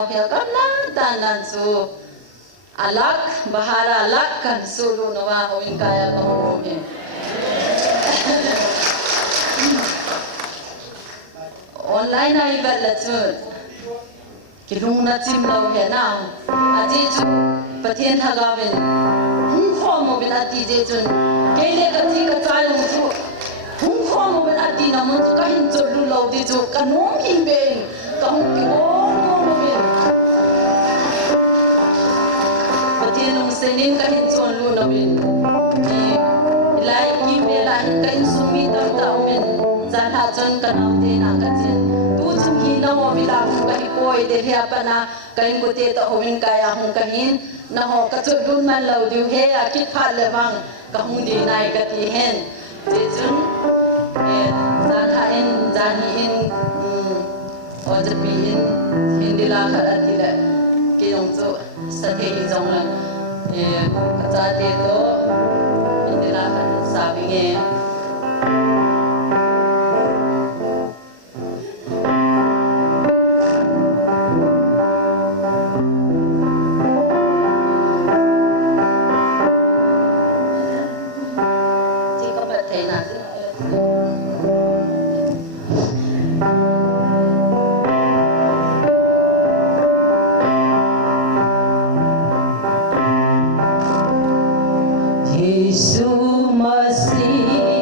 Tanan su alak bahara alak kan sulu nawa hoin kaya kamu online ay balatun kilung na chimlaw he na aji chu pathian hagawin hung kho mo bin ati je chun kele ka thi ka chayong chu hung kho mo bin ati na mo ka hin chulu law di chu kanom hin ben ka hung ki mo bin pathian senin ka hin chon lu na bin lai ki me la hin ka in sumi ta men zan ha chon ka naw de na ka chin tu chung hi na mo bi la ka hi koi de ria pa na ka in ko te ta hoin ka ya hung ka hin na ho ka chu dun man lo du he a ki pha le wang ka hung di nai ka ti hen je chun zan ha in zan hi in o je pi in hin di la kha ti le ki yong chu sa the hi jong la ka cha te to hin di la kha sa bi nge Yesu Masih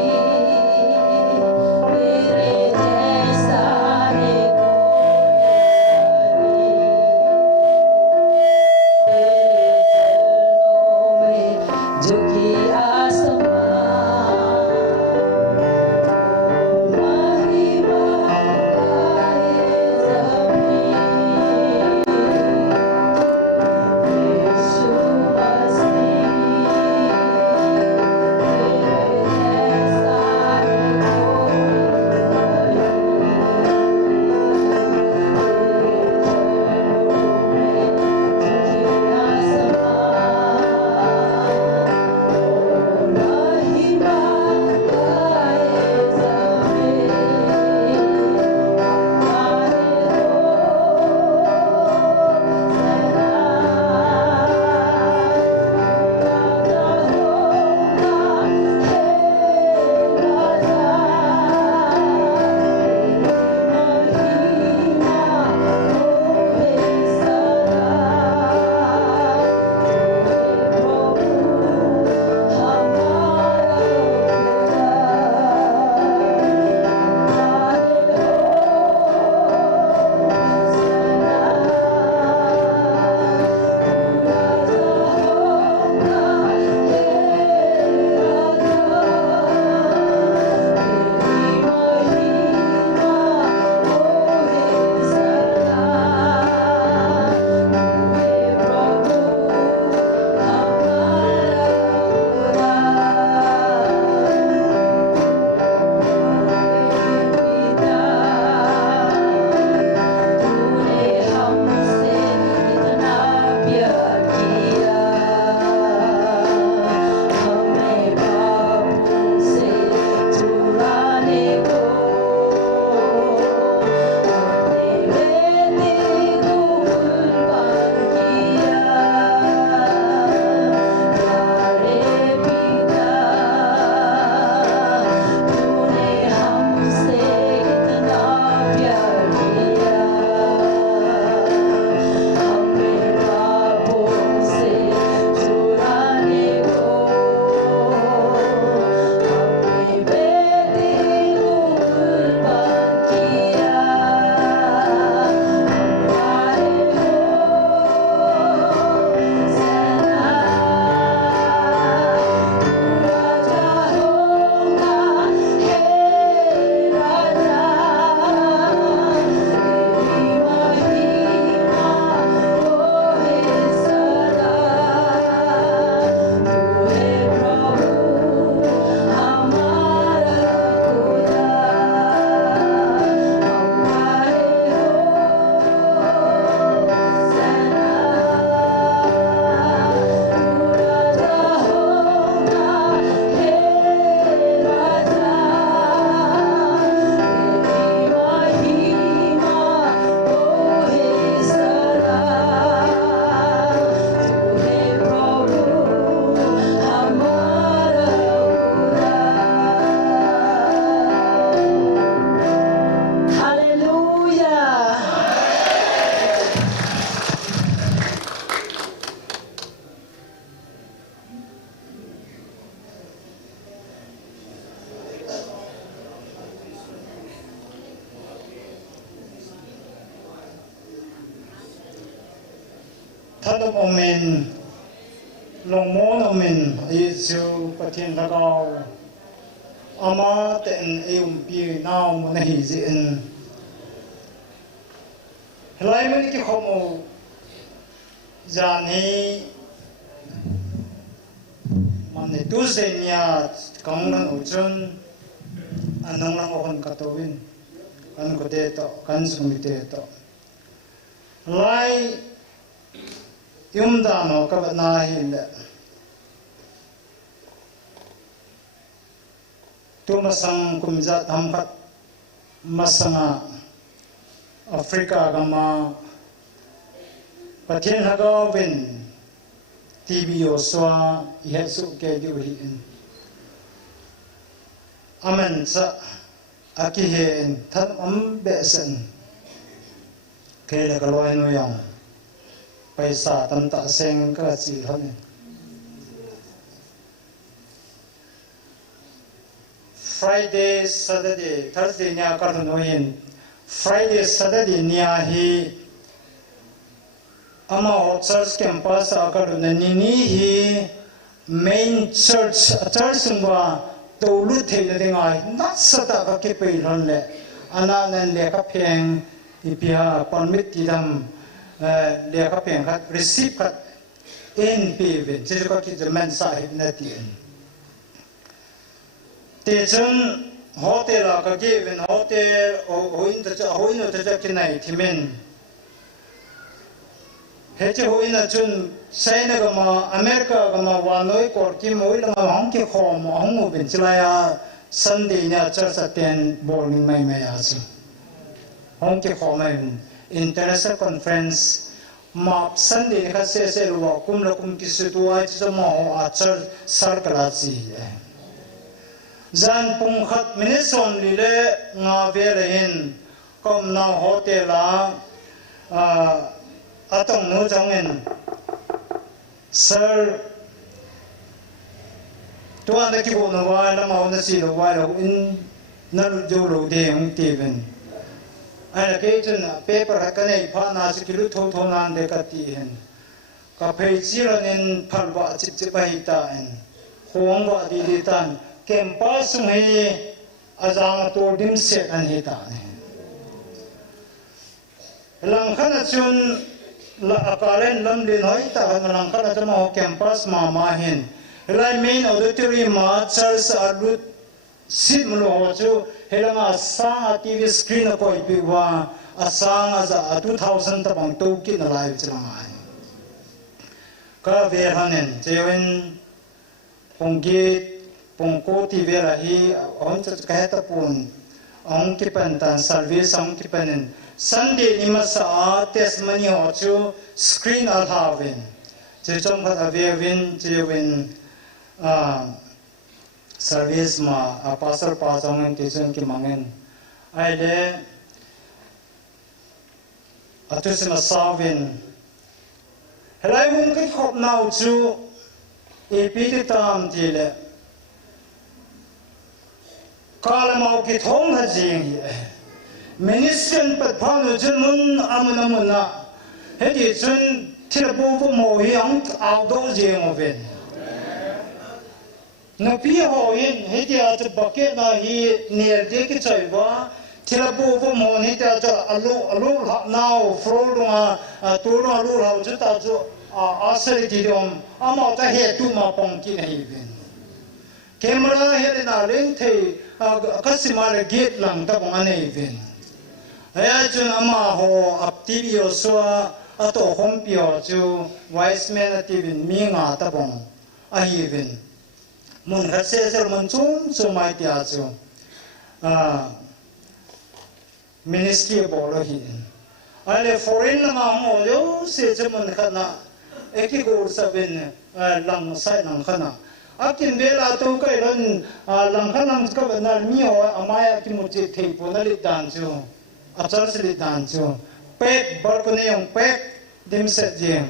thân ông mình lòng môn ông mình Giêsu phát thiên ra cao ama tên yêu pi nào muốn hi diện lại mình cái không gian hi mình tu sinh nhà công năng ở trên anh năng năng ở con katowin kan có thể to kan sung thể to lại yum đàn họ các na hi lệ tu masang kumza thamkat masanga Africa gama pathin hagawin TV oswa Yesu ke diuhin amen sa akihen than besen ke la kaloi no yang paisa tam ta seng ka chi thane Friday Saturday Thursday nya ka no hin Friday Saturday nya hi ama church campus akar na nini hi main church ngwa tolu thei de ngai nat sata ka ke pe ron le ana nan le ka pheng ipia permit ti dam le ka pheng khat receive khat npv je ka ki man sahib na ti te chen hotel ka ge ven hotel hoin ta ki nai thimen heche hoina chun China gama America gama wanoi korki moi lama hongki khom hongu benchilaya Sunday nya church attend morning mai asu hongki khom international conference map Sunday ka se ruwa kum kisutua chamo a church sarkalachi zan pung khat minison lile nga verein kom na hotela atong no jangen sir tuan da ki bo no wa la ma na si lo wa lo in na lu jo lo de ang tiven ai la ke chen paper ha ka nei pha na si ki lu tho nan de ka ti hen ka phei chi ro nen phal wa chip bai ta en khong wa di tan campus me azang to dim se an he ta ne lang khana chun la akalen lam din hoi ta nang kana tama campus ma hin lai main auditorium ma church alut sim lo ho chu helanga sang TV screen ko ipi wa asang aza 2000 ta bang to ki na live chama ka ve hanen jewen pongki pongko TV la hi on cha ka ta pun ong ki pan tan service ong ki panen Sunday ni masa testimony ho chu screen al havin je chom khat avin je win service ma pastor pa chong ti chen ki mangen ai le atus ma savin helai mun ki khop nau chu e pi ti tam ti le kala mau ki thong ha jing ministerial pat phanu chun mun amuna hedi chun thilpo fu mo hi ang outdoor jeng oven no pi ho in hedi at bucket na hi near de ki chaiwa thilpo fu mo ni ta cha alu now floor ma tu no alu ha chu ta chu asari ti dom ama ta he tu ma pong ki nei ven camera he na leng thei kasima le gate lang ta bong anei ven ai chun ama ho apti bio so ato hom pio chu wise man ativin mi nga ta bong a hi vin mun kha se mun chum mai tia chu ministry bo lo hi ale foreign ma mo yo se mun kha na eki go sa ben lang sai nang khana akin bela to kai ron lang khanang ka na mi ho amaya ki mu che thei po na li dan chu achar se li dan chu pek bar ko ne yung pek dim se jing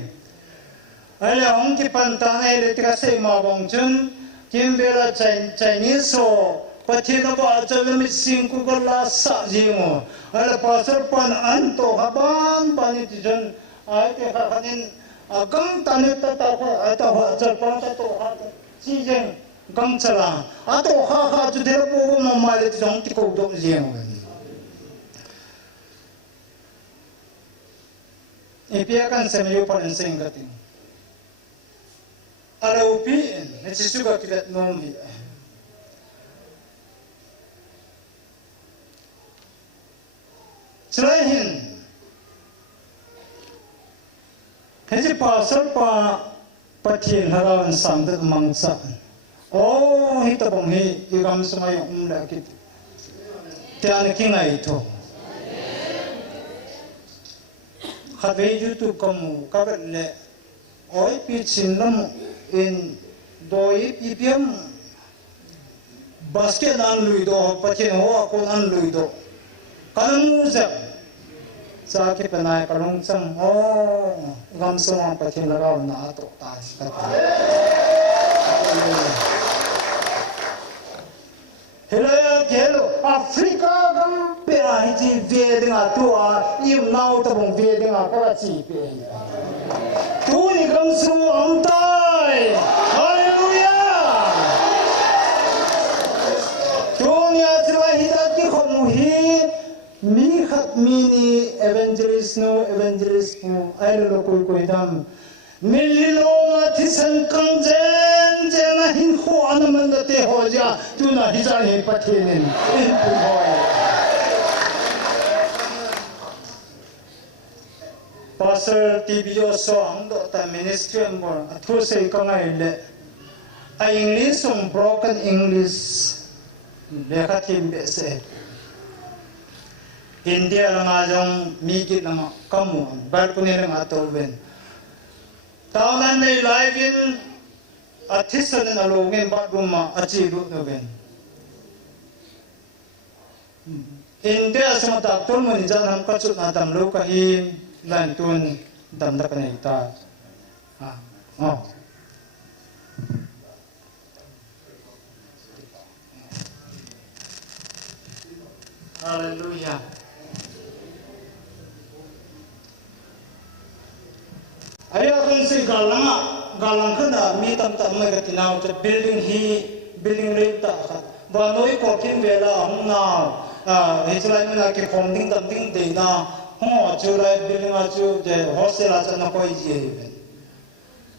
ale ong ki panta na ile tika se ma bong chun kim bela Chinese so pathina ba chal mi sing ku ko la sa jingo ale pasar pan an to haban pani ti chun ai ke khanin gang tane ta ha chal pa ta to ha chi jeng gang chala a to ha ju de bo mo ma le jong ti ko do jeng e pia kan sem yo pa sing ka ting alo pi ne chi su ka ki no mi Selain Hezi pasal patien harawan sangdat mangsa. Oh, hita bong hi igam sumay umlakit. Tiyan kinga ito. Khabe YouTube kamu kaberle. Oy pitsin nam in doi pipiam basket an luido patien ho ako an luido. Kanang uzak sa akin panay kalong sang gamso ang patinaraw na ato taas Hello hello Africa gam pera hiji veding ato im nau tabong veding ako chi pe tu ni gamso ang tay hallelujah tu ni atwa hidat ki khomuhi mi khat mini evangelist no evangelist pu ai lo koi dam mililo nga thisan kang jen jena hin kho anam na te ho ja tu na hi ja he pathinen in pu hoy pastor tibio so ang do ta ministry mo athu sei ka ngai le a english broken english le kha tim be se India lang ajong migit lang kamu balkoni lang atolben tawanan na ilagin atisa na alungin baduma achilu noben India sa mataptol mo niyan ang katsut na tamlo kahin lantun damda ka na ita Hallelujah. Ayah kan si galang kena mitam tak mereka tinau tu building rita kan. Banoi kokin bela nau. Israel mana ke funding tamting dena. Curai building acu je hostel acu nak koi je.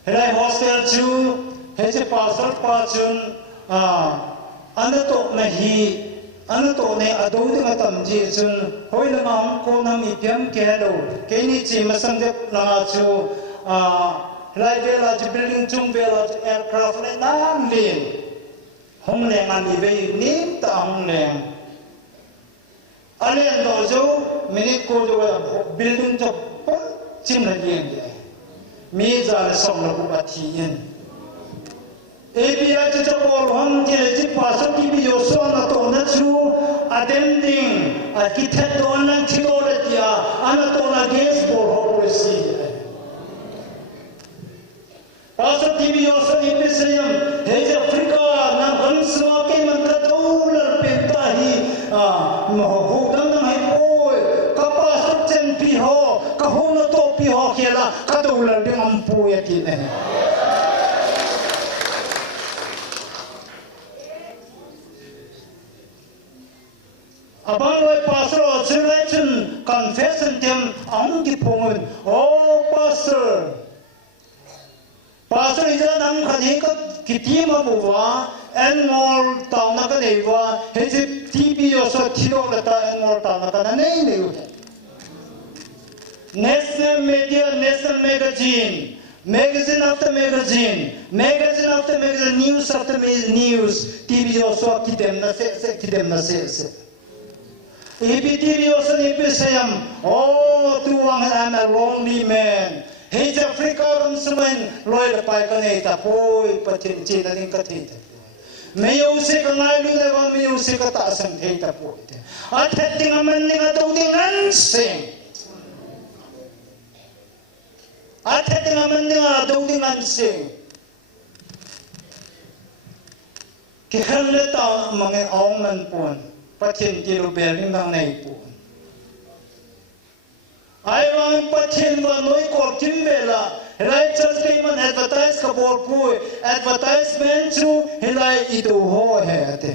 Helai hostel cu hece pasal pacun anda tu nahi. Ano to ne ado dengan tamji jun hoi lemang ko nam ipiam kelo kini ci masangdep langacu lai vela ji building chung vela ji aircraft le nam lin hong leng an ibe nim ta hong leng alen dojo minute ko jo building jo pon chim la yen mi za le som la ku batien ABI to all home ji pasal ki yo so na to na chu attending architect on na theology ana to na gas board ho policy pasal ki yo so ni pesayam he Africa na banswa ke mantra doular penta hi mo dang dang hai oi kapasat chen pi ho ka ho na to pi ho khela ka doular ding ampu ya ti ne Abang loi pastor celebration confession tem ang kipungun pastor ija nam khani ka kitima buwa enmol taw na ka deiwa he TV yo so thiro lata enmol taw na ka nei nei national media national magazine after magazine news after news TV yo so kitem na se EPTV also sayam tuang I'm a lonely man. Hey Africa semen loy pai ka nei ta poi patin china ning ka thei ta. Mayo se ka ngai lu le mayo se ka ta sang thei ta poi. A thetting aman ning a do ding an sing. A thetting aman ning a do ding an sing. Ki khan le ta mangai ong man pon. Pathin kilo beling nang nei pu ai wang pathin wa noi ko kim bela helai church ke man advertise ka bor pu advertisement chu helai itu ho he ate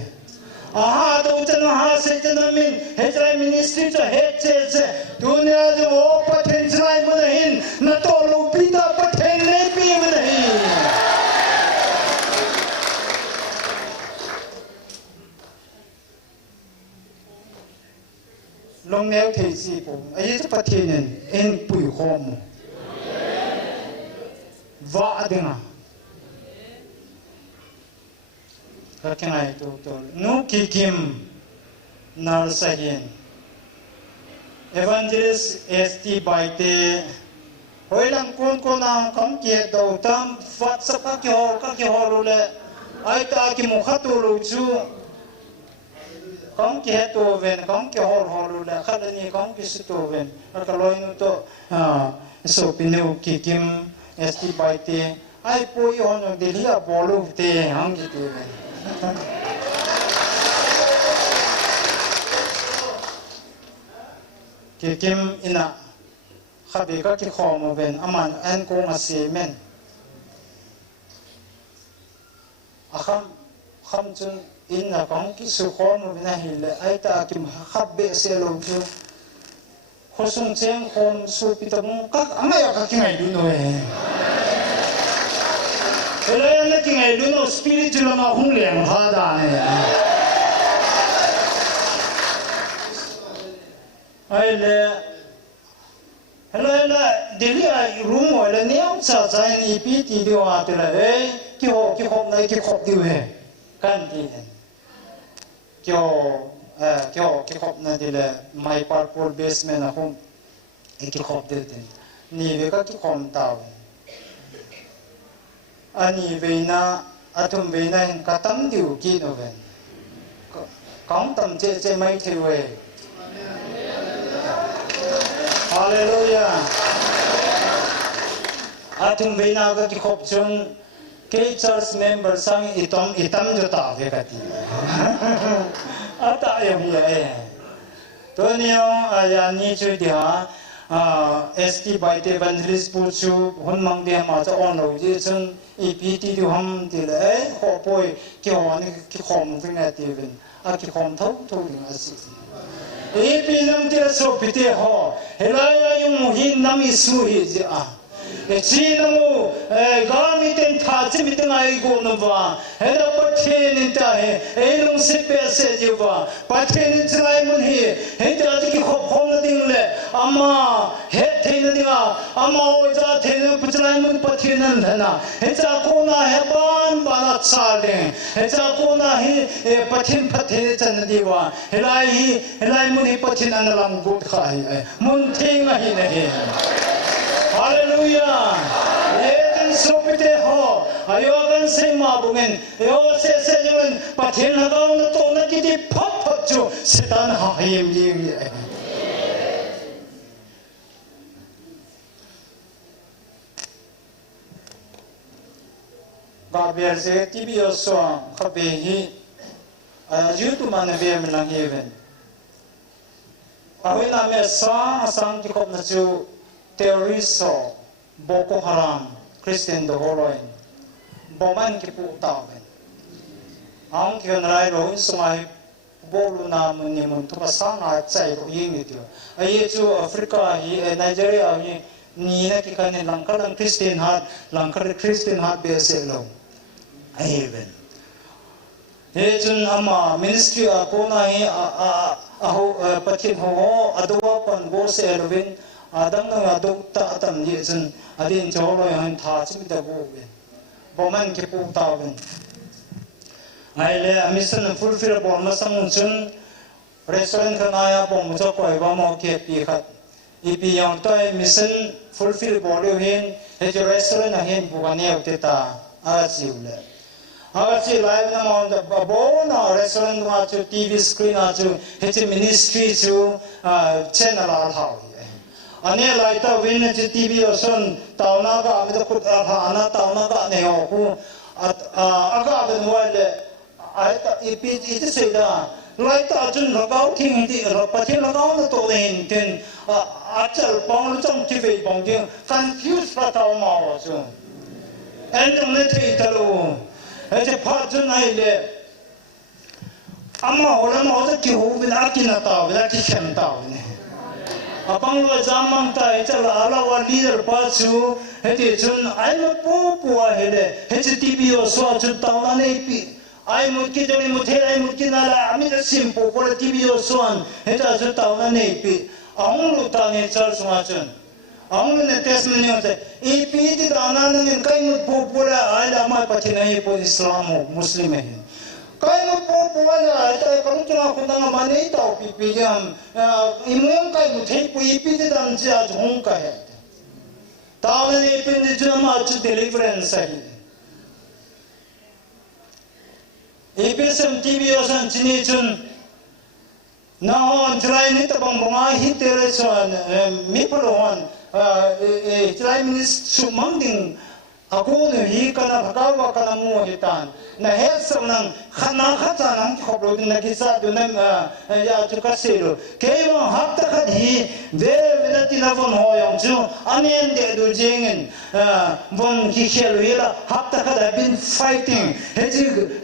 aha to chana ha se chana min hejai ministry cha he che dunia jo ho pathen chai man hin na to lu pita pathen le pi man hin long neo thei si po ai cha pathen en pui khom va adena kakenai to no kikim nar sahin evangelist st baite hoilang kon ang kam ke do tam fat sapa ki ho le ai ta ki mu khatu lu chu kom ke to ven kom ke ho lu le khalani kom ki su to ven ka loi nu to so pineu kikim st baite ai poi on delia bolu te hang ki te kikim ina khabe ka ki khom ven aman an ko ma se men kham chun ina kong ki su khom na hi le ai ta ki khabbe se lo chu khosung cheng khom su pi tam ka amaya ka ki ngai du no e ele na ki ngai du no spiritual ma hung leng ha da ne ai le hello delia room wala niam sa sa ni pi ti do a te la e ki ho na ki khop di we kan ti ki ho na de la my purple basement a home e ki khop de ni ve ka ki khom ta ani ve na atum ve na ka tam diu ki no ve kong tam che mai the we Hallelujah. Atum vena ka ki khop chung ke church member sang itam jo ta ve ka ti. Ata ya mi e. To niyo aya ni chu dia ST baite evangelist pu chu hon mang de ma cha on lo ji chung EPT du ham ti le e ho poi ki ho ni ki khom ve na ti ven. A ki khom thau ni asi. Epi nam te so pite ho helaya yung hin nam isu hi ja e chi namu ga mi ten tha chi mi ten ai go no ba hela pathe ni ta he e long se pe se ji ba pathe ni chlai mun hi he ja ki khop khom na ding le ama he the na dinga ama o ja the na puchlai mun pathe nan na he ja ko na he ban na cha de he ja ko na hi pathin pathe chan di wa helai mun hi pathin an lam gut khai mun thing hi na hi Hallelujah. Yedan sopite ho ayogan se ma bungen yo se jungen pathin hagaw na to na kiti phap chu setan ha him jim ba ber se tv so khabe hi youtube man be me lang heaven awena me sa sang ki kop na chu terrorist Boko Haram Christian the Holoin Boman ki pu tawen ang ki rai ro in sumai bolu na mun ni mun tu pasang a chai ro ying ni ai chu Africa hi Nigeria hi ni na ki kan langkar lang Christian hat be se lo ai ben he chun ama ministry a ko na hi a ho pathin ho adwa pan bo se elvin Adam na adok ta atam ni chun adin cholo yan tha chi da bo ben boman ki pu ta ben ai le mission fulfill bo ma sang chun restaurant ka na ya bo mo cho ko ba mo ke pi khat ipi yang toi mission fulfill bo le hin he jo restaurant na hin bu ga ne te ta a chi le a chi live na mo da bo na restaurant ma chu tv screen a chu he chi ministry chu channel a tha ane laita win TV oson tauna ka amida khut ana tauna ka ne ho ku aga ben wale aita ipi iti seda lai ta chun lagau thing ti pathin lagau na to den ten achal pong chong chi ve pong ding confuse pa tao ma wa chu en dong ne thei ta lo e pha chun ai le ama hola ma ta ki ho bin a ki na ta ba ki khem ta ne apang lo zaman ta e chala ala wa leader pa chu he ti chun ai mo po po a he le he ti tv o so chu ta na ne pi ai mu ki de mu the ai mu ki na la ami da simple po la tv o so an he ta chu ta na ne pi ong lu ta ne chal su ma chun ong ne tes ne ne te e pi ti da na ne kai mu po po la ai la ma pa ti na po islam muslim he kai mu po po la ta ka lu na khu da ma ne ta pi pi jam imong kai mu the pu pi ti dam ja jong ka he ta ne pi ni ju ma chu deliverance he EPSM TV osan chini chun na hon try ni ta bang bonga hi tere chuan mi polo hon try minis sumang ding ako ne hi kana phakawa kana mu hi tan na he sam nang khana kha nang khoblo din na kisa du nam ya chu ka selo ke wa hap ta khat hi ve venati na von ho yong chu anen de du jingen von ki khelo ila hap ta khat have been fighting he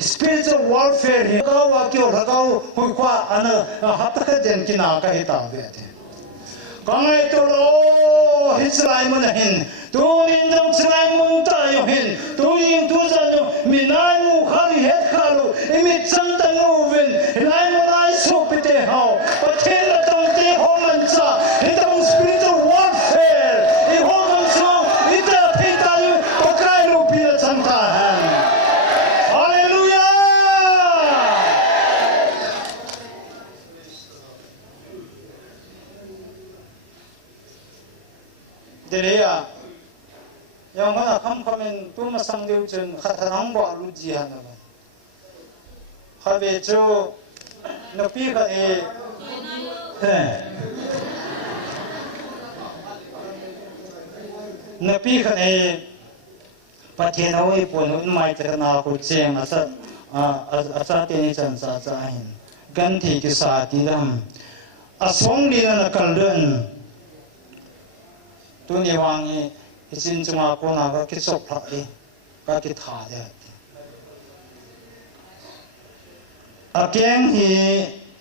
spiritual warfare he ka wa kyo la ka hu kwa ana hap ta khat den ki na ka hi ta ve de kangai to lo hislai mun hin tu min dong slai mun ta yo hin tu ing tu san yo minai mu khari het khalu imi chan ta no ven lai mo lai so pite hao pathen la tong te ho man cha in dong spiritual warfare I ho man so ita phita yu pakrai lu pi la chan ta han hallelujah dereya yang mana kam kamen tu masang deu chen khatarang ba lu ji han ba khabe cho no pi ka e no pi ka e pathen oi pon mai ta na ko cheng asa te ni chan sa cha hin gan thi ki sa ti dam asong li na kal den tu ni wang e sin chuma ko na ka ki sok pha e ka ki tha de a keng hi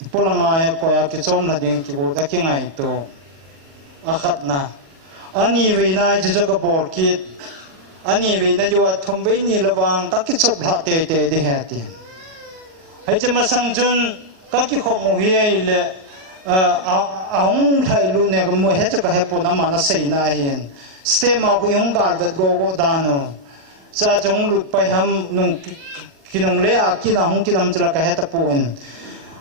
pulangai ko ya ki chom na ding ki bu ta ki ngai to a khat na ani ve na ji ka bor ki ani ve na yo thom ve ni la wang ka ki sok pha te te de ha ti hai che ma sang chun ka ki kho mo hi le ong thai lu ne ko mo he cha ka he po na ma na sei na yin stem of young God that go down. Sa jong lut pai ham nung kinong le a kila hong kilam chla ka heta pun.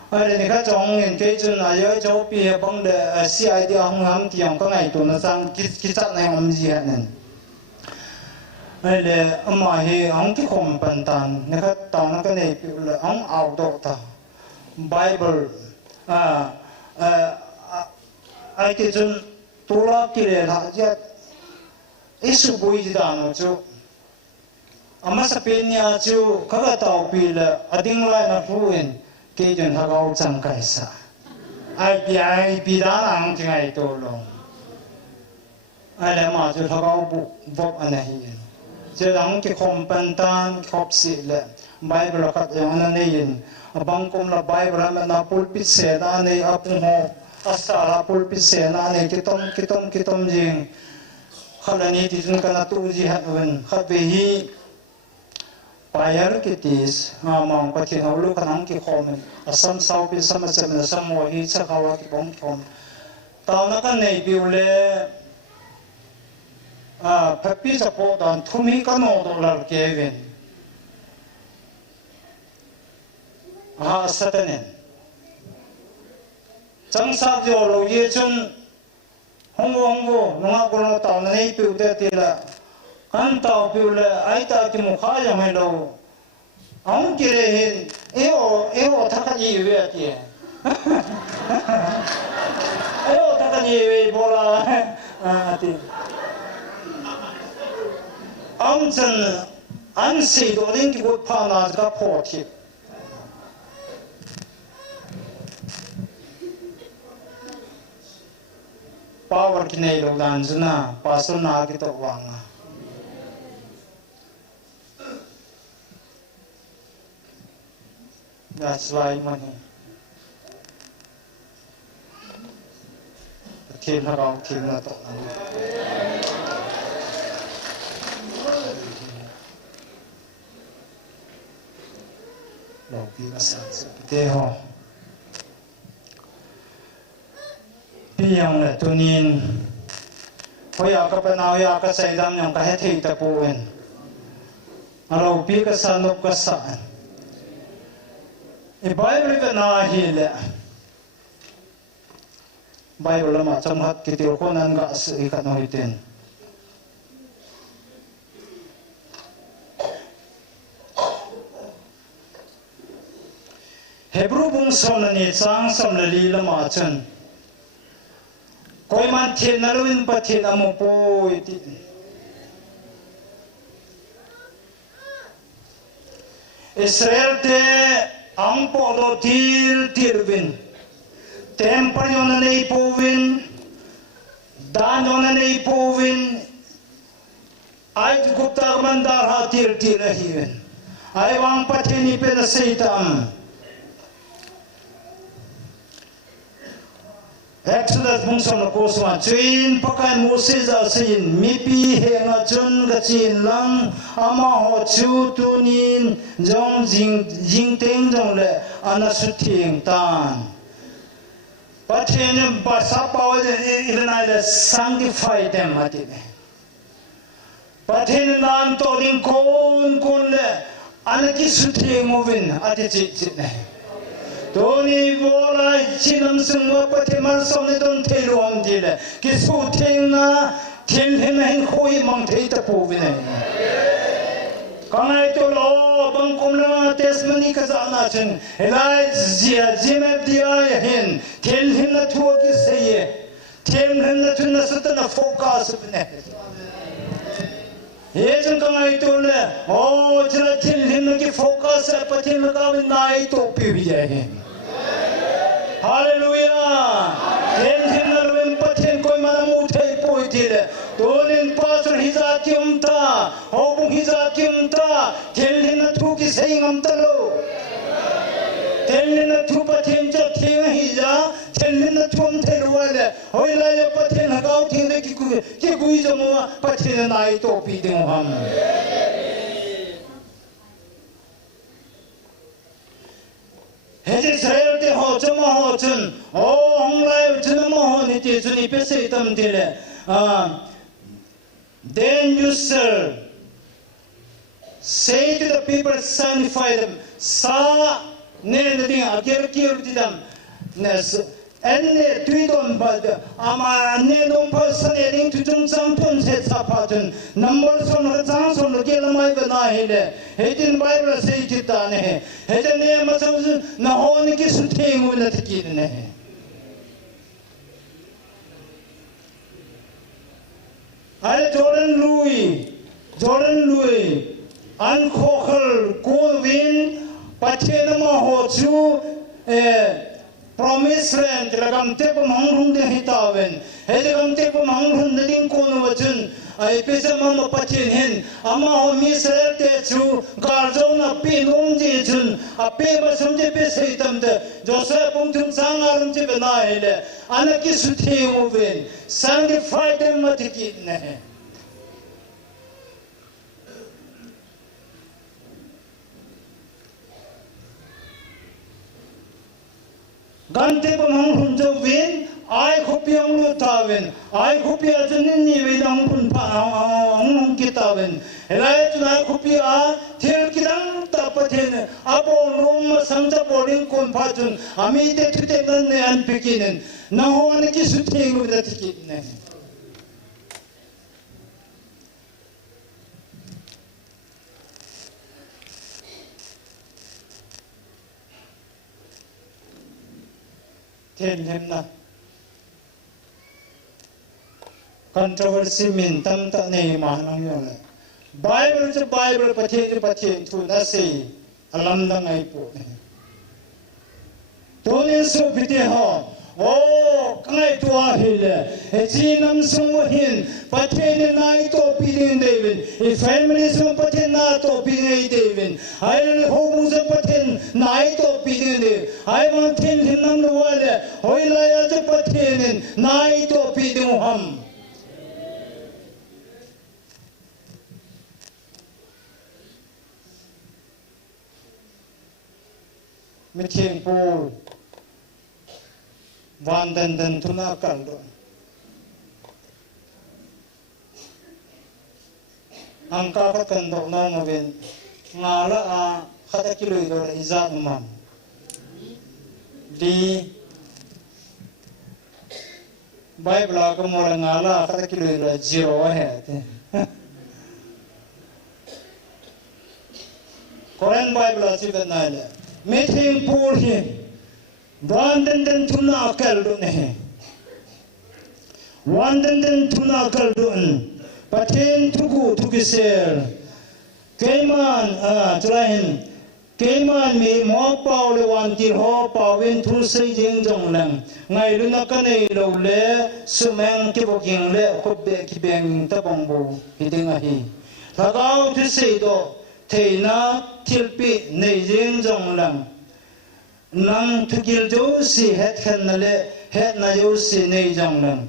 Ai ni kha jong en ke chun ayo jo pi bang de CID hong ham tiang ka ngai tu na sang ki chat nai om ji hanen. Ai le ama he hong ki khom pan tan ne kha ta na ka nei pi le hong au do ta. Bible ai ke chun tu la ki le la ja isu bui ji da no chu ama sa pe nia chu kha ga tau pi le ading lai na fuin ke jun ha gao chang kai sa ai pi da nang chi ngai to lo ai le ma chu ha gao bu vok an hi che dang ki khom pan tan khop si le bible khat yang an nei yin abang kom la bible na pulpit se da nei apung ho asala pulpit se na nei ki tom jing khalani ti jun kana tu ji han khat be hi payar kitis among pathin holu kanang ki khom asam sau pi sam sam sam mo hi cha khawa ki bom khom taw na kan nei bi ule phapi cha po dan thumi ka no do lar ke ven satanen chang sa jo lo ye chun honggo nunga kono taw na nei pi ude ti la kan taw pi ule ai ta ki mu kha ya mai lo ong ki re hin eo ta ka ji we ti eo ta ka ji we bola ti ong chen an si do ring ki bu pa na ka pho ti kinai lo dan zuna pastor na kita wanga that's why money thiên là rong thiên là tốt đầu tiên là sản xuất tế ho bây giờ là tu nín bây giờ các bạn nào giờ các xây đam nhung các hết thì tập buồn rồi bây các sản xuất các sản cái Bible cái nào hi lệ Bible mà trong hết cái điều con ăn gạo sự cái nói tiền Hebrew bung som là nhị sang som là li là mà chân coi man thiên là luôn bắt thiên amo poi Israel te ang po do tirvin temple yon na ipovin dan yon na ipovin ay gupta mandar ha tirahivin ay wang patini pe na seitam Exodus bungsom na kuswa chuin pakan Moses asin mipi henga chun gachin lang ama ho chu tunin jong jing teng jong le ana suting tan pathen basa paw even I sanctify them atine pathen nan to ding kon le ana ki suting movin ati chi ne Tony bola chinam sungwa pati mar somne don telu amdile kisu tenga tilhen khoi mang thei ta povine kanai to lo bangkumla tesmani kazana chen elai zia zime dia hen tilhen na thu ki seye tilhen na thun na satna focus bne 예전 강아이 또래 저라 틸힘이 포커스 빠tin 가면 나이 또 비비제 할렐루야 틸힘을 빠tin कोई माना मुठे पोइ티래 돈은 빠서 히자팀다 호봉 히자팀다 틸힘은 투기 세잉암달로 틸힘은 투빠tin 저 팅히자 틸힘은 tum 테루와래 호일라야 빠tin 하가우 팅데 기구이 좀 빠tin 나이 또 비딩함 해제 israel te ho chama ho chun honglai chun mo ho ni ti chuni pe se tam dire then you shall say to the people sanctify them sa ne ne ding aker kiur didam nes enne tuidon bad ama ne dong person eding tu chung sang tun se sapatun number son ra chang son lo gel mai bana hele hedin bible se chita ne hedin ne masam na hon ki su theng na thikin ne ai Jordan Louis an khokhal ko win pathen ma ho chu promise land lagam te po mangrung de hitawen hedegam te po mangrung de ding kono wachun ai pesa ma pathin hen ama ho misrael te chu garjo na pinum ji chun a pe ba samje pe seitam de joseph pung thum sang arum je bana hele anaki suthi oven sanctify them matiki ne Gante pa manghun jo win, ai khopi anglu tawen, ai khopi ajanin ni wedang pun pa angung kitawen. Elai tu ai khopi a thil kidang tapathen, abo rom samja boring kon pajun, ami te tute nan ne an pikinen, na ho an ki sutheng uda tikitne. Tenhemna controversy min tam ta nei manang yone Bible pathe thu na sei alam da ngai po tonin su bite ho Oh, kangai tua hile. Jinam sumuhin. Patin na ito piling David. Family sum patin na ito piling David. Ay hobung sa patin na ito piling David. Ay mantin hinam nuwala. Hoy laya sa patinin na ito piling ham. Meeting pool. Wandan dan tuna kaldo. Angka ka kandok na mabin. Ngala a kata kilo ito na izat umam. Di Bible ako mula ngala kata kilo ito na zero ahead. Korean Bible asibat na ila. Meeting pool hi. Wandan dan tuna kaldo ne. Wandan dan tuna kaldo ne. Patin tugu sel. Kaiman tulahin. Kaiman mi mo pau le wanti ho pawin tu sei jing jong lang. Ngai lu na kanai lo le sumeng ki boking le khobbe ki beng ta bongbo hiding ahi. Thagau tu sei do theina tilpi nei jing jong lang. Nang thukil jo si het khan le het na jo si nei jong lang.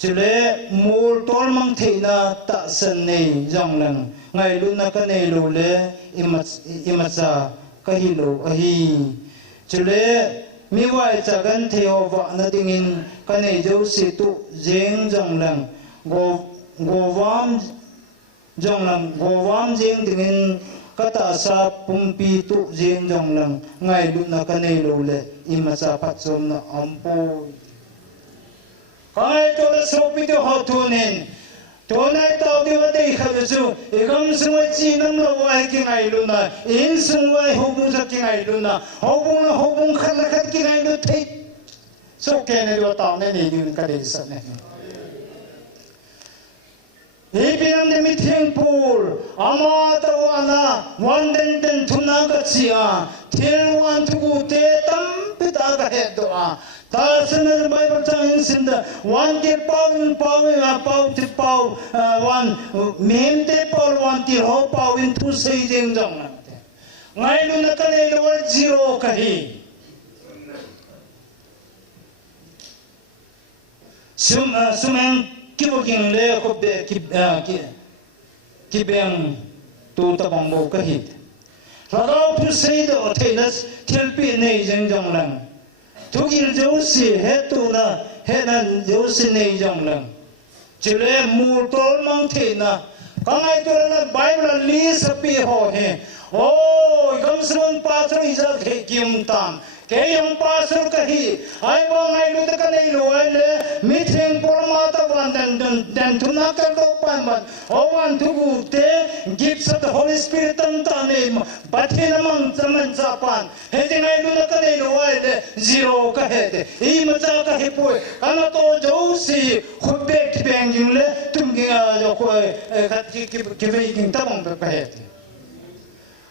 Chule mul tol mang theina ta san nei jong lang. Ngai lu na kanai lo le imatsa kahilo ahi. Chule mi wai chagan theo wa na dingin kanai jo si tu jing jong lang. Govam jong lang govam jing dingin kata sa pumpi tu jing jong lang ngai lu na kanai lo le imatsa patsom na ampo. Kai to la sopi to hotunin. Tonai tau di wadai khalusu. Igam sungwai chinam lo wai ki ngai lu na. In sungwai hobung sa ki ngai lu na. Hobung na hobung khat ki ngai lu thei. So kene lo tau ne ni yun kadai sa ne. Ibinam de meeting pool. Ama tawana wandan dan tuna ka chia. Til wan tugu te tam pita ka he doa. Tasan Bible changin sinda wan te pau te pau wan mem te pau wan te ho pau in tu sei jeng jong na. Ngai lu na kanai lo zero kahi. Sumeng kibuking le ko be kibeng tu ta bangbo kahi. Lagau tu sei do theinas tilpi nei jeng jong lang. Tukil josi hetuna henan josi nei jong lang. Chile mutol mang thina. Kangai tu la Bible li sapi ho he. Oh, gamsron pastor isa kim tam. Kayong pastor kahi. Ay bangai lu kanai lu ale meeting pormata wandan dan tunakal do paman. Owan tugu te gifts of the Holy Spirit tantane bathina mang zaman japan. Hedingai lu kanai lu ale zero kahede. Imatsa kahi poi. Kana to josi khobbe kibenging le tunginga jo koi kibenging tabang kahede.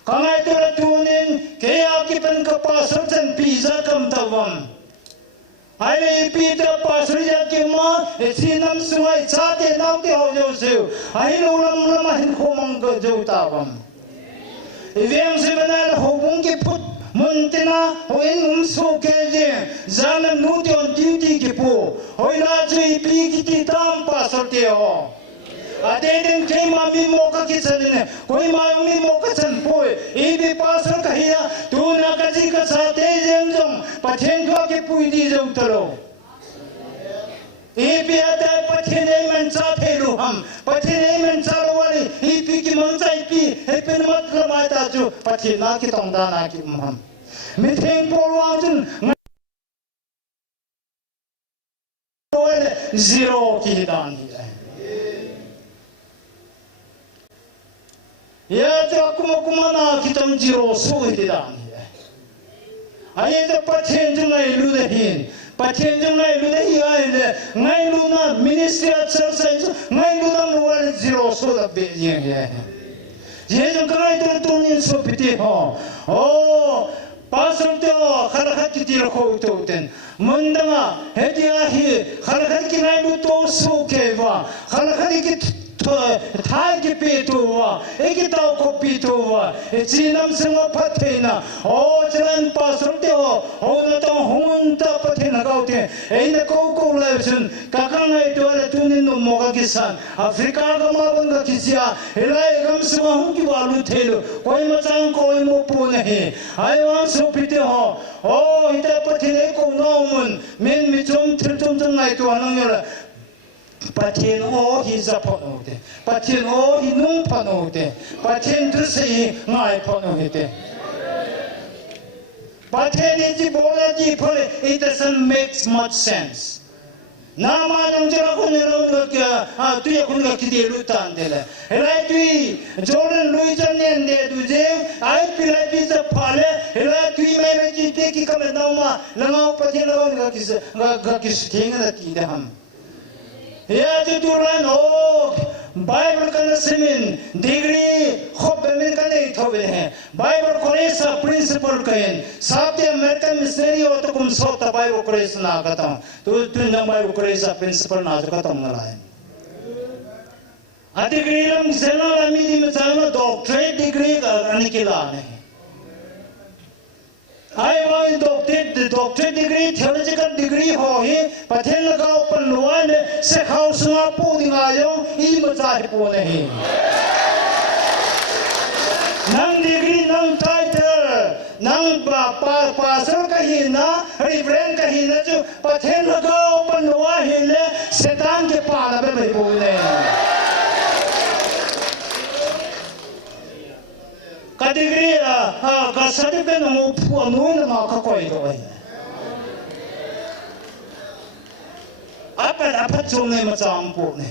Kangai tu la tunin kaya kipan ka pasal jan pizza kam tawam. Ai pizza pasal ya kima sinam sungai chate nam te ho jo seu. Ai lo lam lamahin khomang ka jo tawam. Iveng sebenal hobung ki put muntina hoin so keje zanam nution duty ki po. Hoina jui pi ki tam pasal te ho. Adeden kay mami mo ka kisanin koi mami mo ka chan poi ibi pasal kahiya tu na kaji ka sa te jeng jong pathen ko ke pui di jong talo ibi ada pathen ei man cha thelu ham pathen ei man cha wali ibi ki mang chai pi he pen mat la ta chu pathen na ki tong da na ki ham mi theng por wang chun zero ki dan ya to kuma na kitam zero so hidan aye to pathen jungai lu de hin pathen jungai lu de hi ngai lu na ministry of church ngai lu na wal zero so da be ye jung kai to ni so piti ho oh pasal teo khalakat kitir ko uten mundanga hedia hi khalakat kinai lu to su keva khalakat ki thai ki petuwa ekitau ko petuwa chinam singo pathena o chan pasal teo o na to hunta pathena kaute eina ko ko lesun kakangai to la tunin no moga kisan afrika ga ma banga kisia elai gam sma hunki walu thelo koi machang koi mo pune he ai wa su pite ho o ita pathene ko no mun men mi chom thil chom chang ngai to anang yola Patien o hi zaponote, patien o hi nung panote, patien tusi ngai panote. Patien iti bola di pole, it doesn't make much sense. Nama nang jara ko nilong ka tuya ko nga kiti lutan dele. Helai tui Jordan Luisan nende duje, ai pilai pisa pale, helai tui mai ji teki kame nauma, langau patien lawan nga kis tinga ti deham. Ya tuturan oh Bible kana semin degree khob bemin kana thobe hai Bible college sa principal kain sabte American missionary ho to kum sota Bible college na kata tu na Bible college sa principal na kata ngala hai degree lam sena lami di machana doctorate degree ka anikila ne I want doctorate degree, theological degree ho hi pathen lagao panluan se house nga po dingayo I masahe po nahi nang degree nang title nang pastor kahina reverend kahina jo pathen lagao panluan hile setan ke pala be bhai po nahi Kategori kasati pe no puanu na makakoi do ai apa chungai macam po ne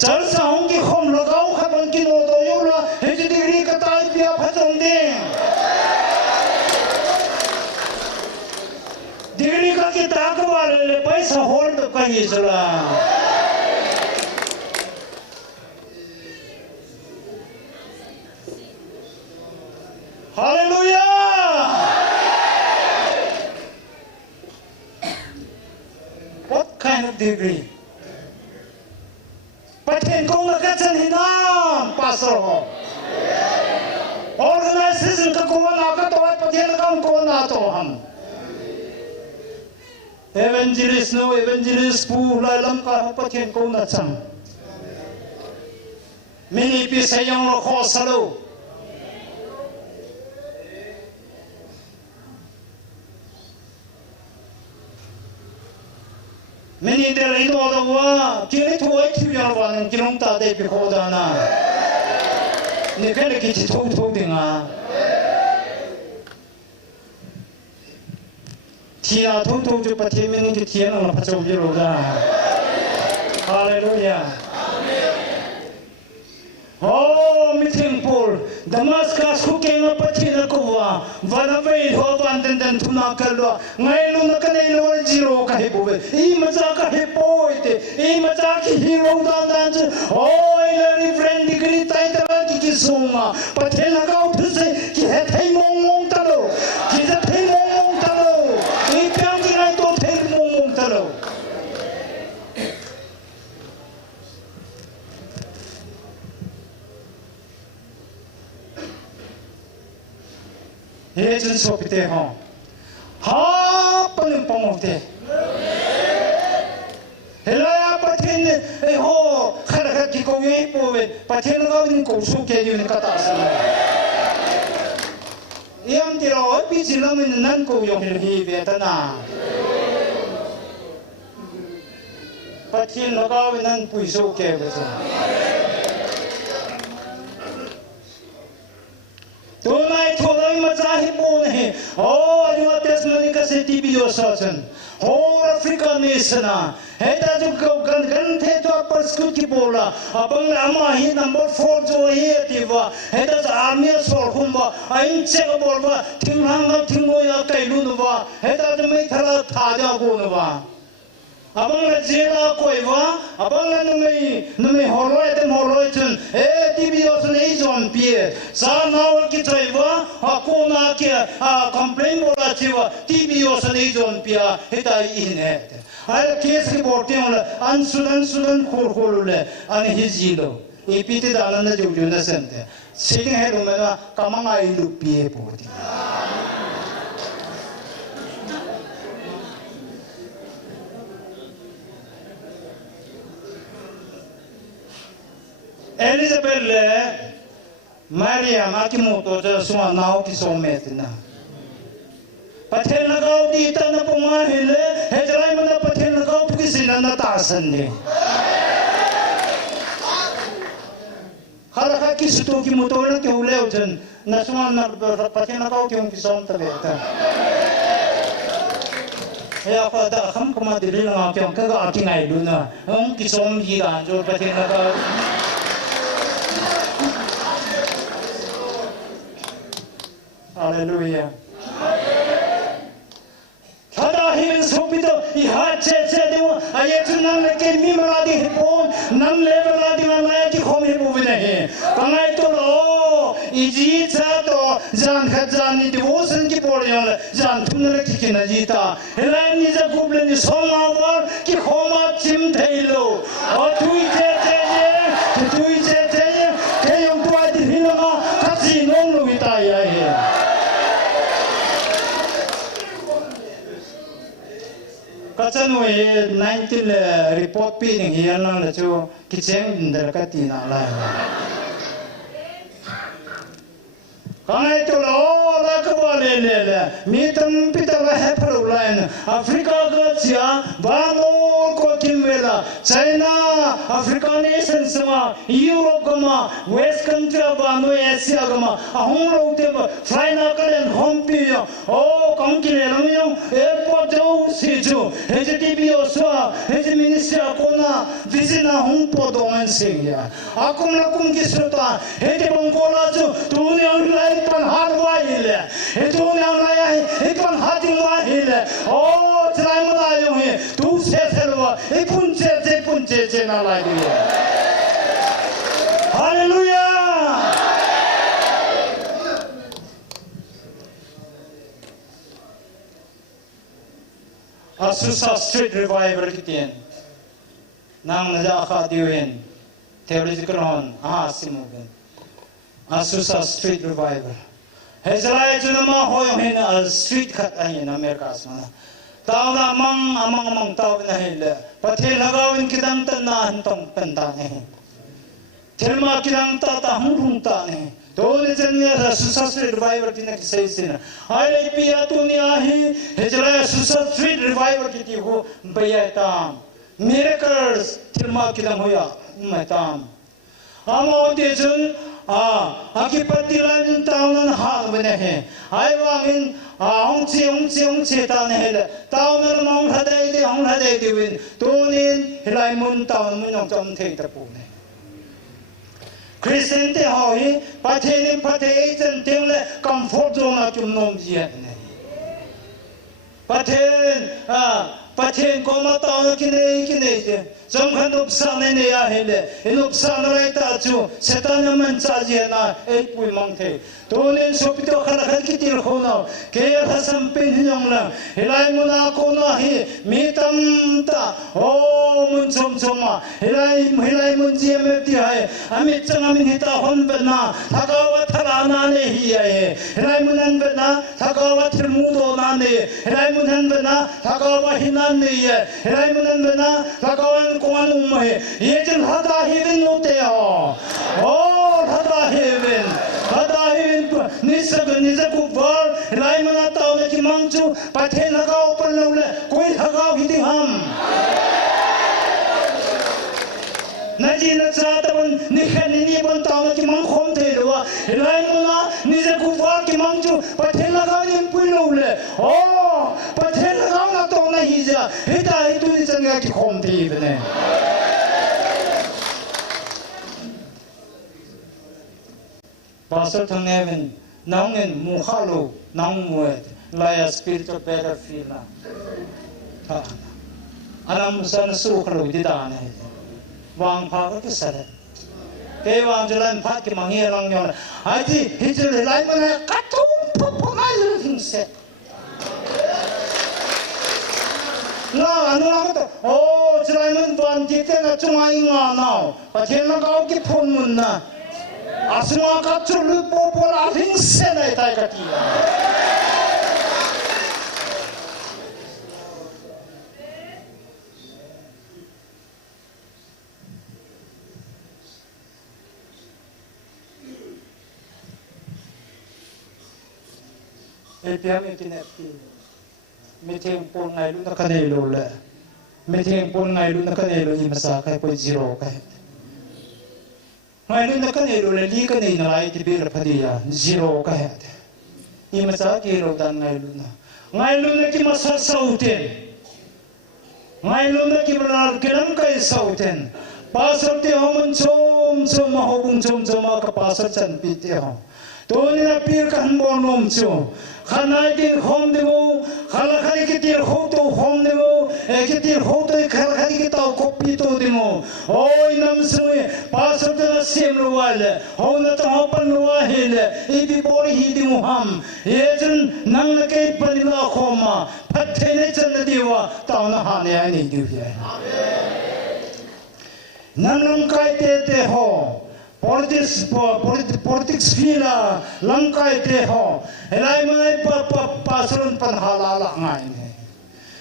char saung ki khom lagau khaban ki no do yola he degree ka tai pia phajong de degree ka ki tak wale le paisa hold ka hi sala Hallelujah! What kind of degree? Pathen kong nakachan hinam, pastor ho. Organization ka kuwa nakato ay pathen kong kuwa nato ham. Evangelist no, evangelist pu lalam ka pathen kong nachang. Mini pisayang lo salo. Many del ino da wa kiri tuai tuya wan kirong ta de bi ko da na ne kale ki thong thong dinga tia thong thong ju pathe men ki tia na pha chau ji ro da hallelujah Oh, meeting Paul, Damascus who came up at Hinakova, Vanaway, Hovan, and Tunakalwa, Nailuna Canelo, Zero Kahibu, Imazaka Hipoite, Imazaki Hero Dandan, oh, a friend degree title Suma, but Hinakau to say, he had Hemon Talo, he's a Hemon Talo, he can't get out of Hemon Talo. Here's so pite ho. Ha palim pomote. Helaya pathin ho khara ki ko ye pove pathin ga in ko su ke yun kata sa. Yam tiro pi silam in nan ko yo hi vetana. Pathin ga nan pui su ke ve. Tunai thulai mazahi pone oh New Testament ka se TV yosasan oh Africa nation heta jo gan the to persecute ki bola abang ama hi number 4 jo hi tiva heta army sol humba ain che bolwa thinghang thingmo ya kai lu no ba heta jo mai thala tha ja go no ba abang la jela koiwa abang la numi horoi tem horoi chun tv os nei zon pie sa naw ki chaiwa hakona ki complain bola chiwa tv os nei zon pia hetai ine ai case reporting on ansulan khorkhorule ani hijilo epite dalana jujuna sente sing herumena kamanga ilu pie poti Elizabeth le Maria makimoto ja suwa nao ki sometina pathel na gau di ta na puma hele hejrai mana pathel na gau ki sinana tasan de khala ki suto ki moto na ki ule ujan na suwa na pathel na gau ki ki som ta beta ya ko da kham kama dili na ki ka ki ngai lu na ki som hi da jo pathel na gau Hallelujah. Kada hin sobito iha che dewa ayetun nam ke mi maradi hepon nam leveladi manai ki khomi buvine he kangai to lo iji cha to jan khajan ni devotion ki poryon jan thunre ki na jita helai ni ja guble ni soma war ki khoma chim theilo o tui che ke yong to adi hinama kasi nong lo ita ya he Kacanwe 19 report pining hiyan lang na cho kicheng dalakati na la. Kangai to lo la ko le mitam pitala hepro line Africa ga chia bano ko kimela China Africa nation sama Europe gama West country bano Asia gama ahong ro te fly na kalen home pi o kongkile lang airport jo si jo HTB oswa H ministry kona vizina hong po dongan singya akum na kum kisota hete bongkola jo tunyang pan harwa hile eto nang laya ekon hating wa hile o trai mala yo he tu se selwa punche na la dia hallelujah Asusa street revival kitien nang naja kha diwen theological on simugen Asusa street revival. Hezrai junama hoyo hina street khat ahin America asmana. Tauna amang taw na hile. Pathel nagawin kidang tanna hantong penta ne. Thelma kidang ta hung ta ne. Tole janya Asusa street revival tina kisai sina. Ai pia tunia hi hezrai Asusa street revival kiti ho baya tam. Miracles thelma kidang hoya matam. Amo dejun Akipati lan taun hal bene he ai wangin ong chi ta ne he taun mong hadai de win tonin hilai mun taun mun yong chom thei ta pu ne Christian te ho hi pathe chen teng le comfort zone a chum nom ji ne pathe ko ma taun ki ne je Somkhan upsan ne ya hele in upsan raita chu setan man chaje na ei pui mangthe tolen sopito khara kitil khona ke hasam pin hyong la hilai muna ko na hi mitam ta o mun choma hilai mun ji me ti hai ami changamin hita hon bena thagawa tharana ne hi ai hilai munan bena thagawa thirmudo na ne hilai munan bena thagawa hinan ne hilai munan bena thagawa Kuan umhe yejen hada heaven noteo hada heaven nisaku var raimana taune ki mangchu pathe lagao panle koi lagao hidi ham naji na chataban nikhani ban taune ki mang khom thewa raimana nisaku var ki mangchu pathe lagao nim puinole pathe lagao na taune hija hita hitu ni changa ki khom thibne Pastor Thangevin Nangin anam san su khalo di da ne wang pha ko sa le ke wang jalan pha ki mang ye lang yon ai ti hijil lai ma na ka tum pho pho ma lu hin se na anu la ko o jalan mun ban ti te na chung ai nga na pa chen na ka ki phon mun na asuma ka chu lu po po la hin se na tai ka ti Epiam ikinati, meeting pun ngai lu nak kanelo le, meeting pun ngai lu nak kanelo ni masa kai pun zero kai, ngai lu nak kanelo le li kanai nalai ti ber padia zero kai, ni masa kiro dan ngai lu nak ki masa sauten, ngai lu nak ki benar kiram kai sauten, pasar ti homun com mahobung com ka pasar chan pi ti ho. Tuni na pir kan bonom chu khana din khom demo khala khari ke tir ho to khom demo ke tir ho to khala khari ke to kopi to demo oi nam sui pasar na sem ruwale ho na to hopan ruwale ibi bori hi demo ham yejun nang na ke panila khoma phathe ne chan diwa ta na ha ne ai ni du ye amen nam kai te ho politics fila langkai te ho elai mai pasron pan halala ngai ne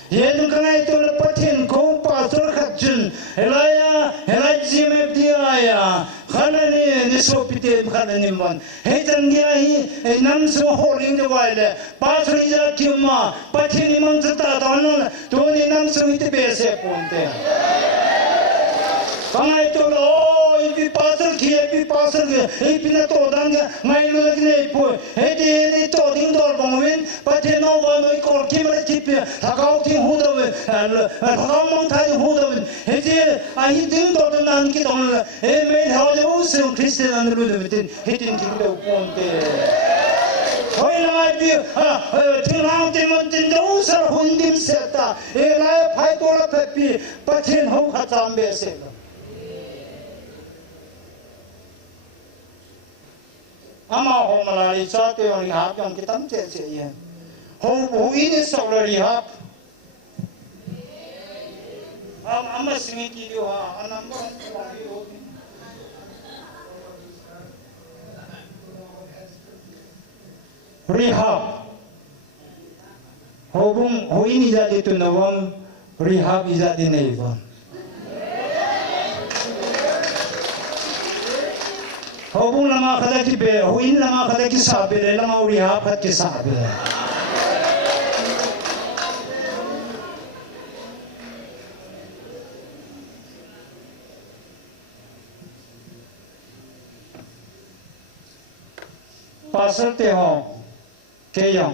yedun kanai to pathin ko pasor khatjun elai jime dia khanani ni sopite khanani mon hetan gi ai nam so holing de wale pasri ja kimma pathin mon jata don to ni nam so ite bese ponte kangai to ipi pasar ke ipi na to dang ngai lu lagi nei po he ni to ding dor bangwin pathe no wa noi kor ki mare tip thakau thi hu do thakau mong thai hu do he je ai ding dor nan ki dong he me thau le u se christian an lu de tin he tin ki do pon te hoi lai bi tin hang te mon tin do sar hun dim seta e lai phai to la phe pathin ho kha cham be se ama ho malai cha te ong hap yang kitam che che ye ho ini saurari hap ama singi ki dio ha anam ba ho dio rehab ho ini jadi tu nawam rehab jadi nei ba Hobung lama kada ki be, huin lama kada ki sabe, lama uri hapat ki sabe. Pasal te ho, keyang,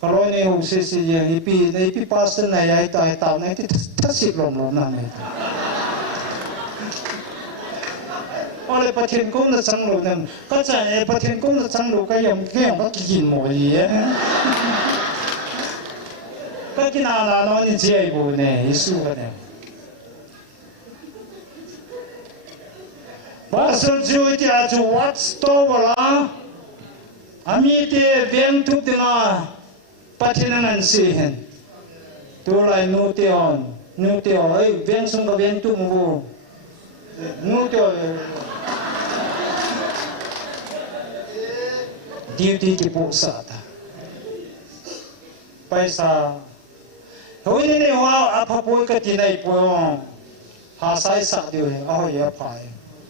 kalau ni hu sisi yang ipi pasal na ya ita na iti tasik lom na na ita. Oleh pathin ko na sang lu nam ka cha pathin ko na sang lu ka yam ka kin mo ye ka kinala no ni je bu ne Yesu ka ne pasal jo ti a ju wat sto wala ami te veng tu de na pathin nan si hen tu lai nu te on ai veng sung ka veng tu mu nu te duty ki po sa ta paisa hoi ne wa apa po ka tinai po ha sai sa dio he a ya pai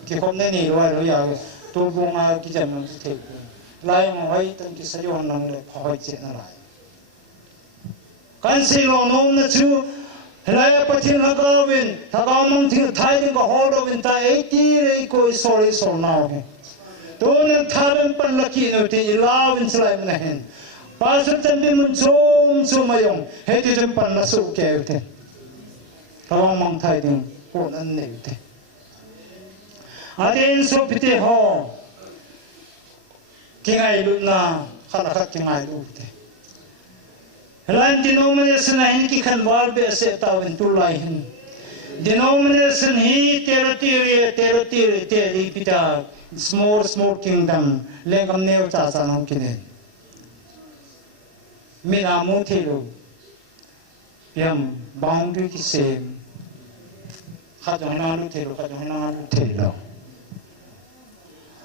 ki kom ne ni wa ro ya to bu nga ki jam te lai mo hai tan ki sa yo nang le phoi che na lai kan si lo nom na chu lai pathin la ka win tha ka mong thi thai ding ko ho ro win ta 80 re ko sorry so now Tuhan tharan panlaki no ti ilawin selain nahen. Pasal tadi muncul mayong heti jempan masuk ke ute. Kalau mang thai ding pun ane ute. Adin so pite ho kingai lu na kalakat kingai lu ute. Lain denomination lain ki kan war be se tawin tu lain. Denomination hi territory pita small kingdom lengam neo cha sa nam kinen. Mina mu thelu piam boundary ki same. Kajong na lu thelu kajong na lu thelu.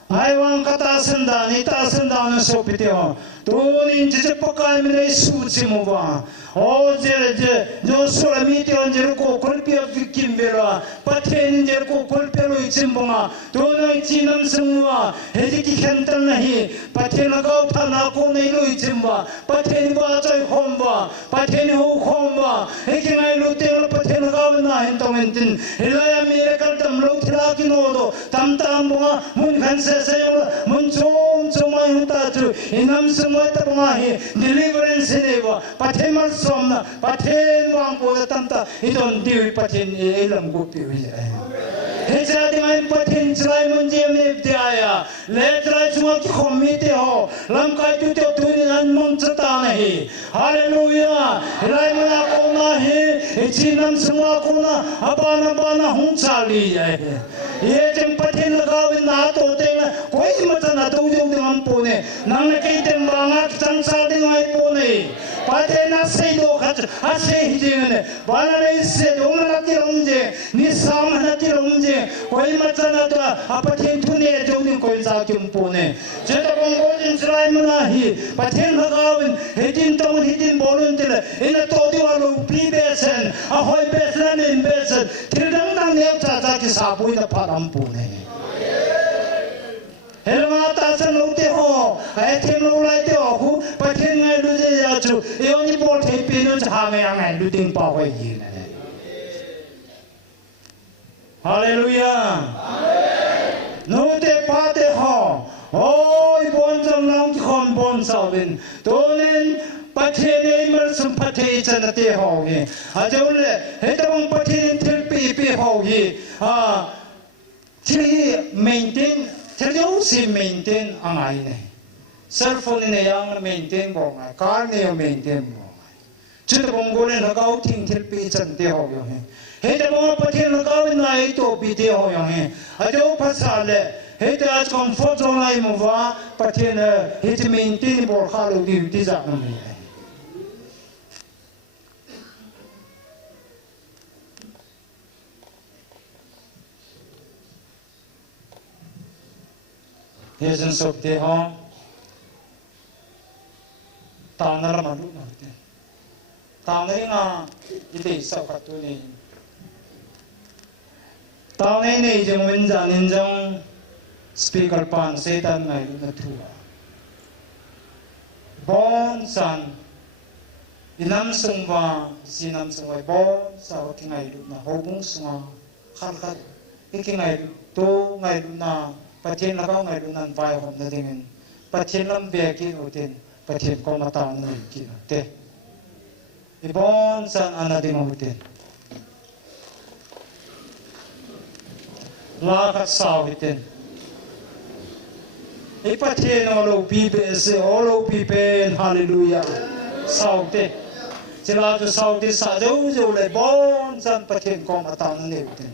Ai wang kata sendani ta sendana sopiteo. Tunin jije pakai mene suci muba. Oh je jo suami te onjer ko kolpia vikim vera. Paten jer ko kolpelo ichimbonga. Tuno ichinam semua. Hedi kentan nahi. Paten agau pana ko nelo ichimba. Paten ba joy khomba. Paten ho khomba. Ekingai lu te paten agau na hentomentin. Hilaya mere kaltam lo thila kinodo. Tam bonga mun khanse se mun chom mai hunta chu inam semua termahi deliverance newa pathemal somna pathen wang ko tamta idon diwi pathen elam gopi heja dengan pathen trai munje me dia le trai cuma komite ho lam kai tu te tuni an mon chata nahi hallelujah rai mana ko nahi echinam semua ko na abana hung chali jai ye jem pathen lagawin na to teng koi mata na to jong dengan pone nang kai tem banga changsa ding ai pone patena sei do khat ase hijene bana nei se do na ti romje ni sam na ti romje koi mata na to apathen thune jong koi sa tum pone je ta bong gojin srai mana hi pathen lagawin hedin tong hidin bolun tele ina to di walu pi besen a hoi besen in besen tirdang nang ne cha ki sa pui na param pone helma ta san lo te ho ai them lo lai te ho ku pathen ngai lu je ya chu e oni bol the pi no cha me ngai lu ting pa hoi yi ne hallelujah amen no te pa te ho oi bon jong lang khom bon sa win tonen pathen ei mer sum pathe chan te ho hi a jole he ta bong pathen thil pi ho hi a thi maintain terjauh si maintain angai ne cell phone ne yang maintain bong ai car ne maintain bong ai chit bong gole lagau thing thil pi chan te ho yo he ta bong pathen lagau nai to pi te ho yo he a jo phasa le he ta comfort zone ai mo wa pathen he ti maintain bor khalu di ti za no me Yesus sabde ho tanar malu narte tanai nga ite sa katuni tanai nei jeng wenjan injang speaker pan setan ngai na thua bon san inam sungwa sinam sungwa bon sa kingai na hobung sunga khal khal ikingai to ngai na pathen lagau ngai lunan vai hom na dingin pathen lam be ki utin pathen ko mata na ki te ibon san anading utin la khat saw utin pathen olo pi be se olo pi pen hallelujah saw te chila jo saw te sa jo le bon san pathen ko mata na utin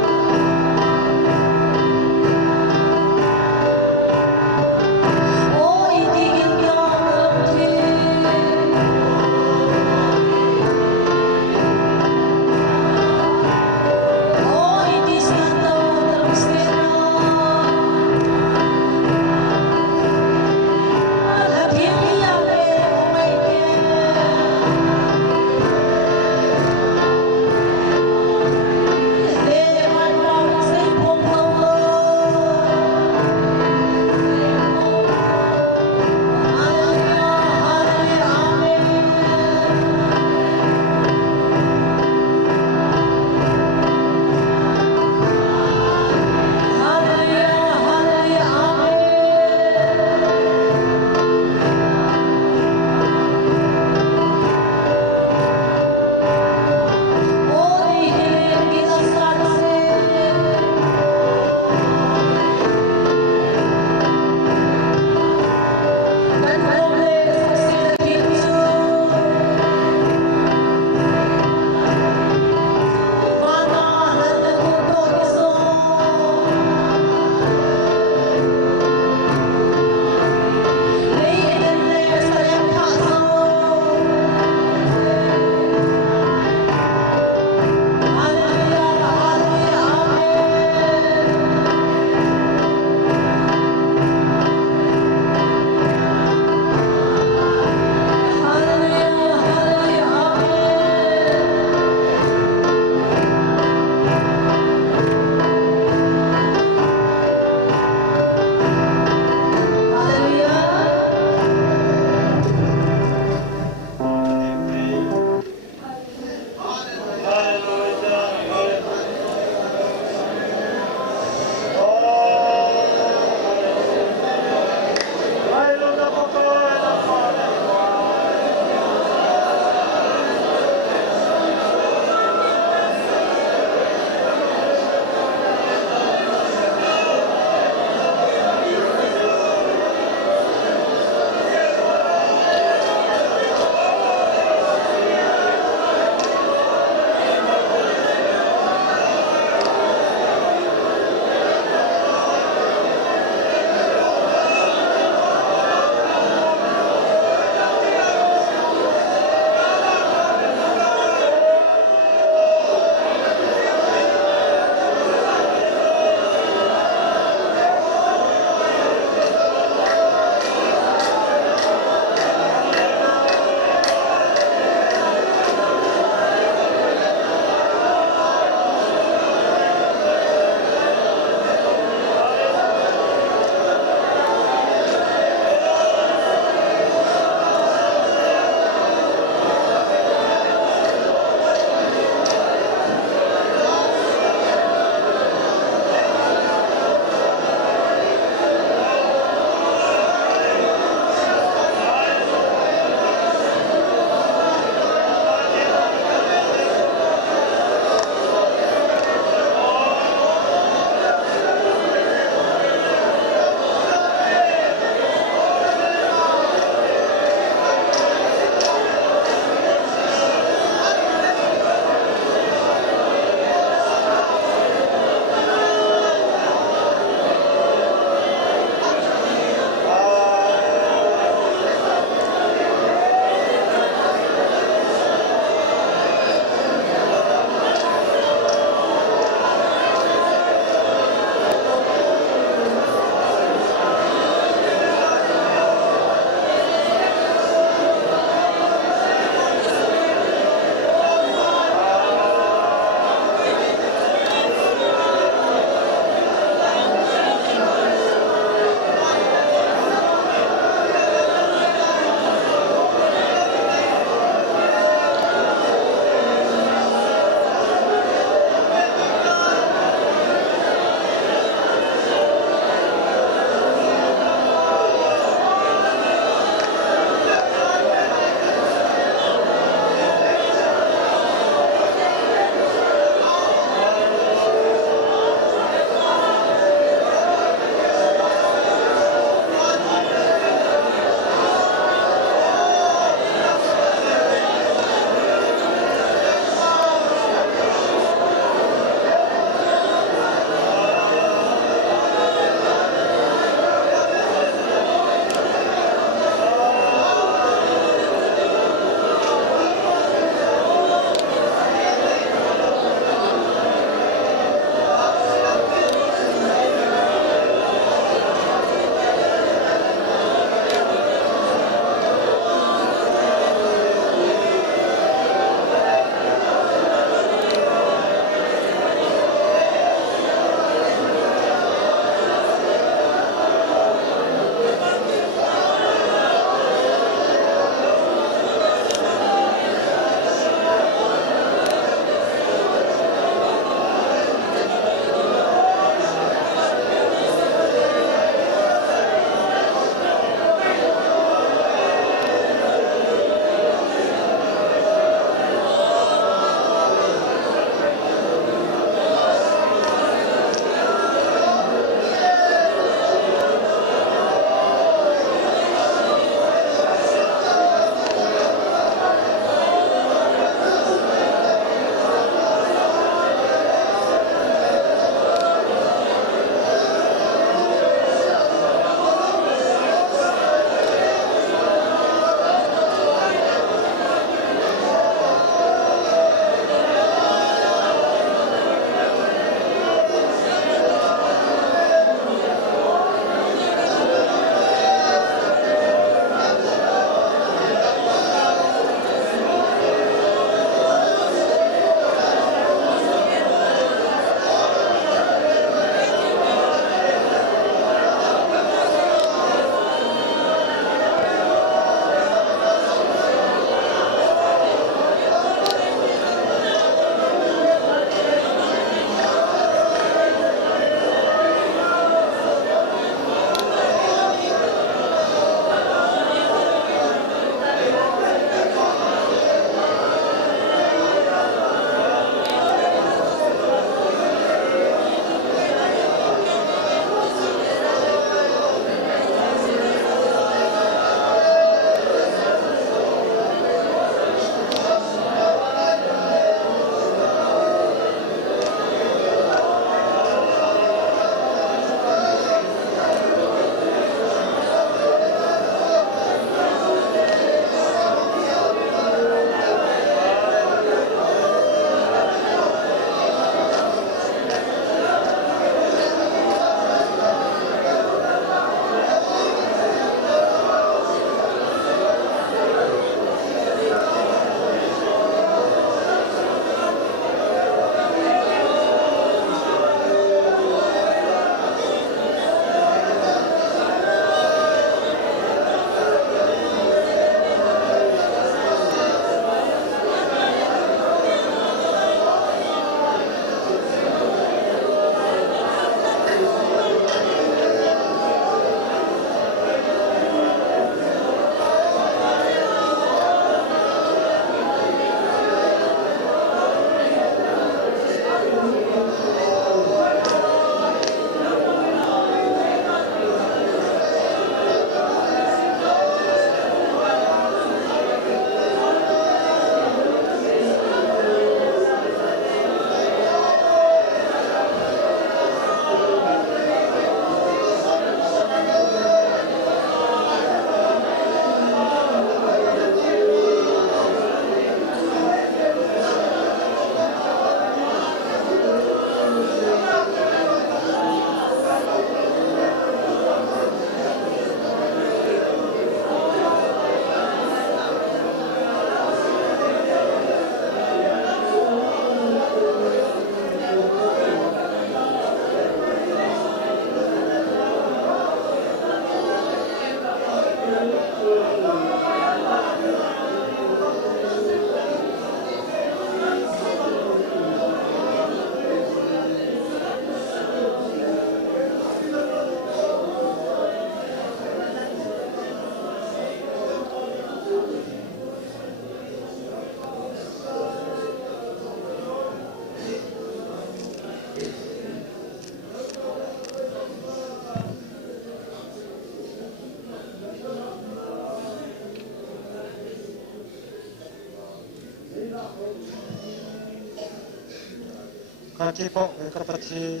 kaki pok kapati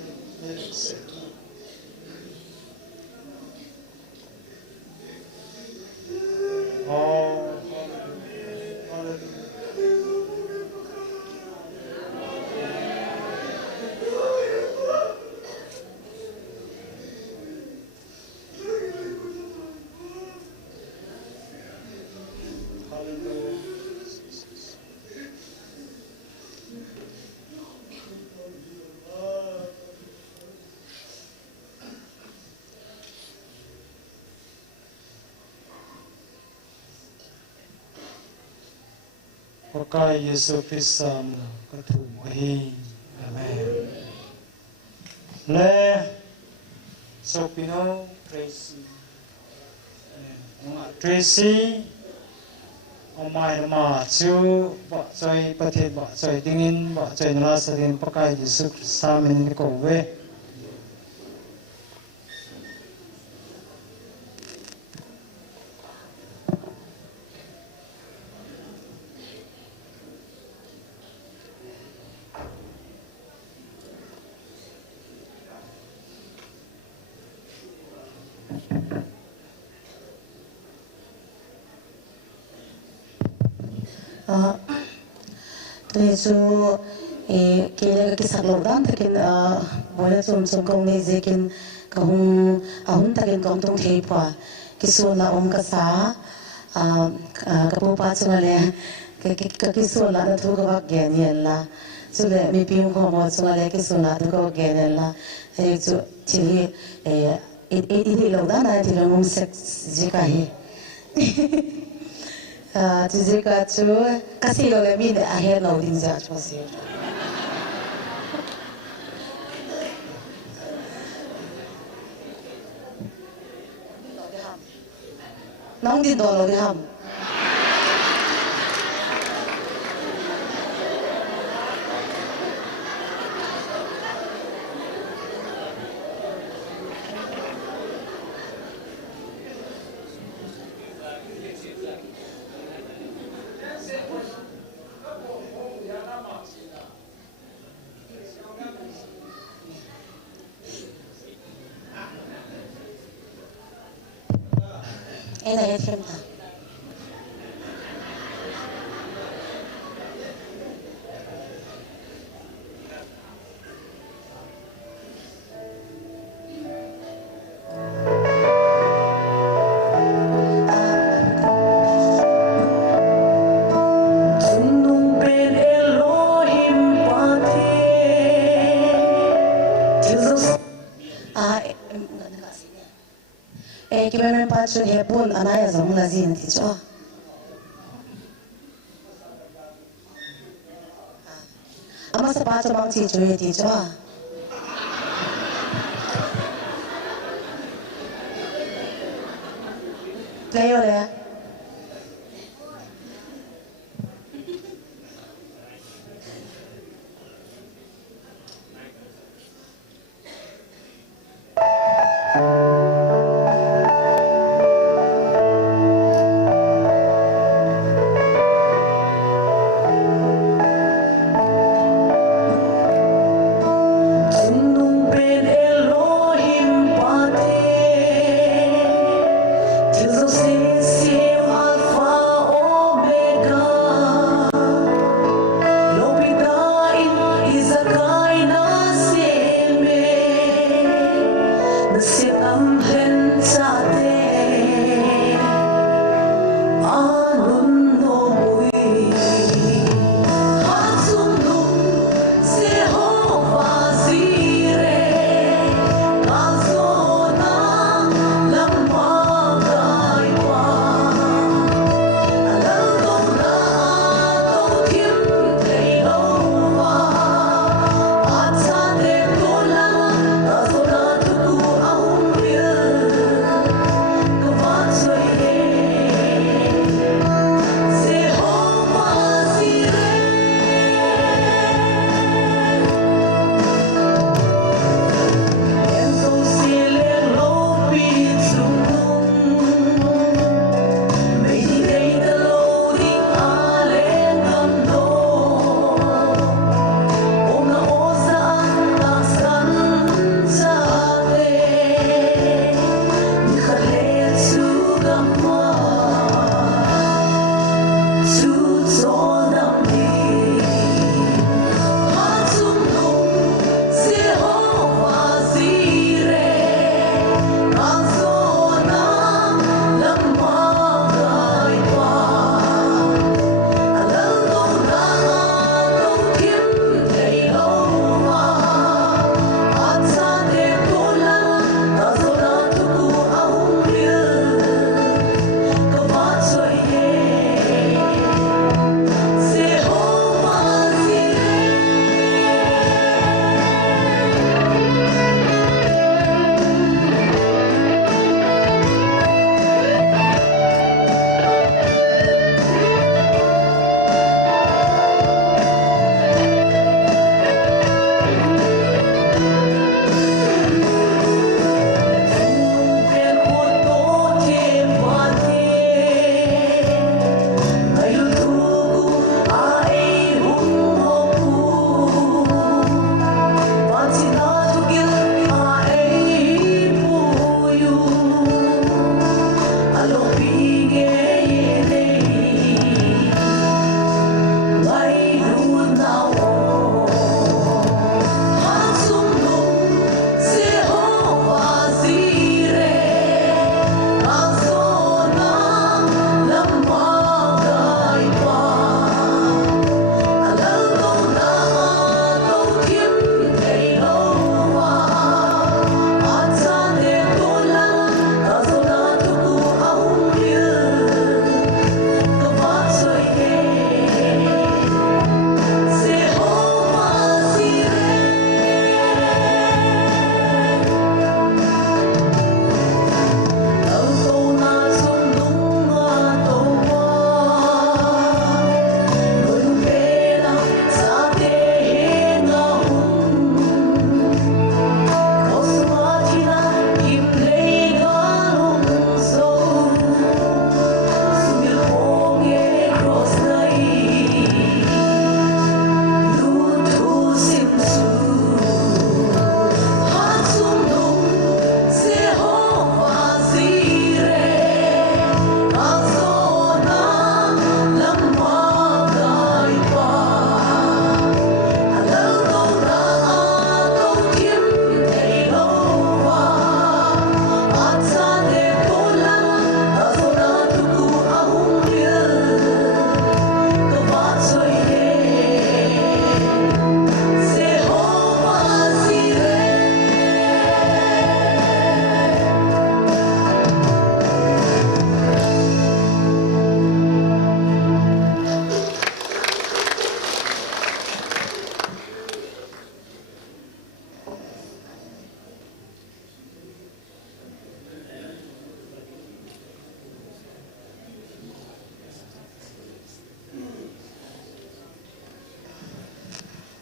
oh Pakai Yesus Kristus ketuhi, amen. Le, Sopino Tracy, Omai nama Ciu, Bak Joy Patit, Bak Joy Dingin, Bak Joy Nalasadin, pakai Yesus Kristus amin kowe. Itu kira kisah lodan takin boleh sum kong ni zekin kong ahun takin kong tung tepa kisu na kasa kapupa sungale kisu na tu kawak genela sule mi piung komo sungale kisu na tu kawak genela itu cili ini lodan na tilong seks jika hi jika tu kasih oleh mine akhir loading judge masih. Nong di dolo di ham. Ini ayat kita. Gimana pacu hepun anaya zong lazin tijo. Ama sa pacu mang tijo ye tijo. Playo le.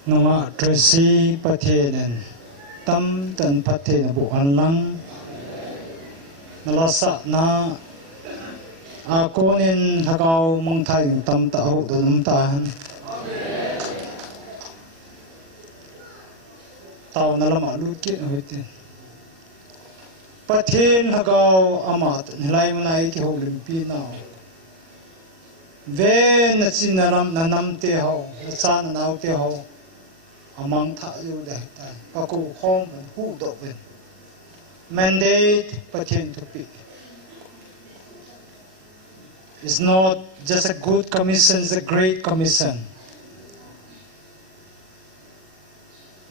nunga Tracy Pathenen tam tan Pathen bu anlang nalasa na akonin hakaw mong thai tam ta ho dum ta tao na lama lut ki hoitin Pathen hakaw amat nilai manai ki ho limpi na ve na chinaram na nam te ho na chan nau te ho among tha yu de ta pa ku khom hu do ven mandate Pathen to be it's not just a good commission, it's a great commission.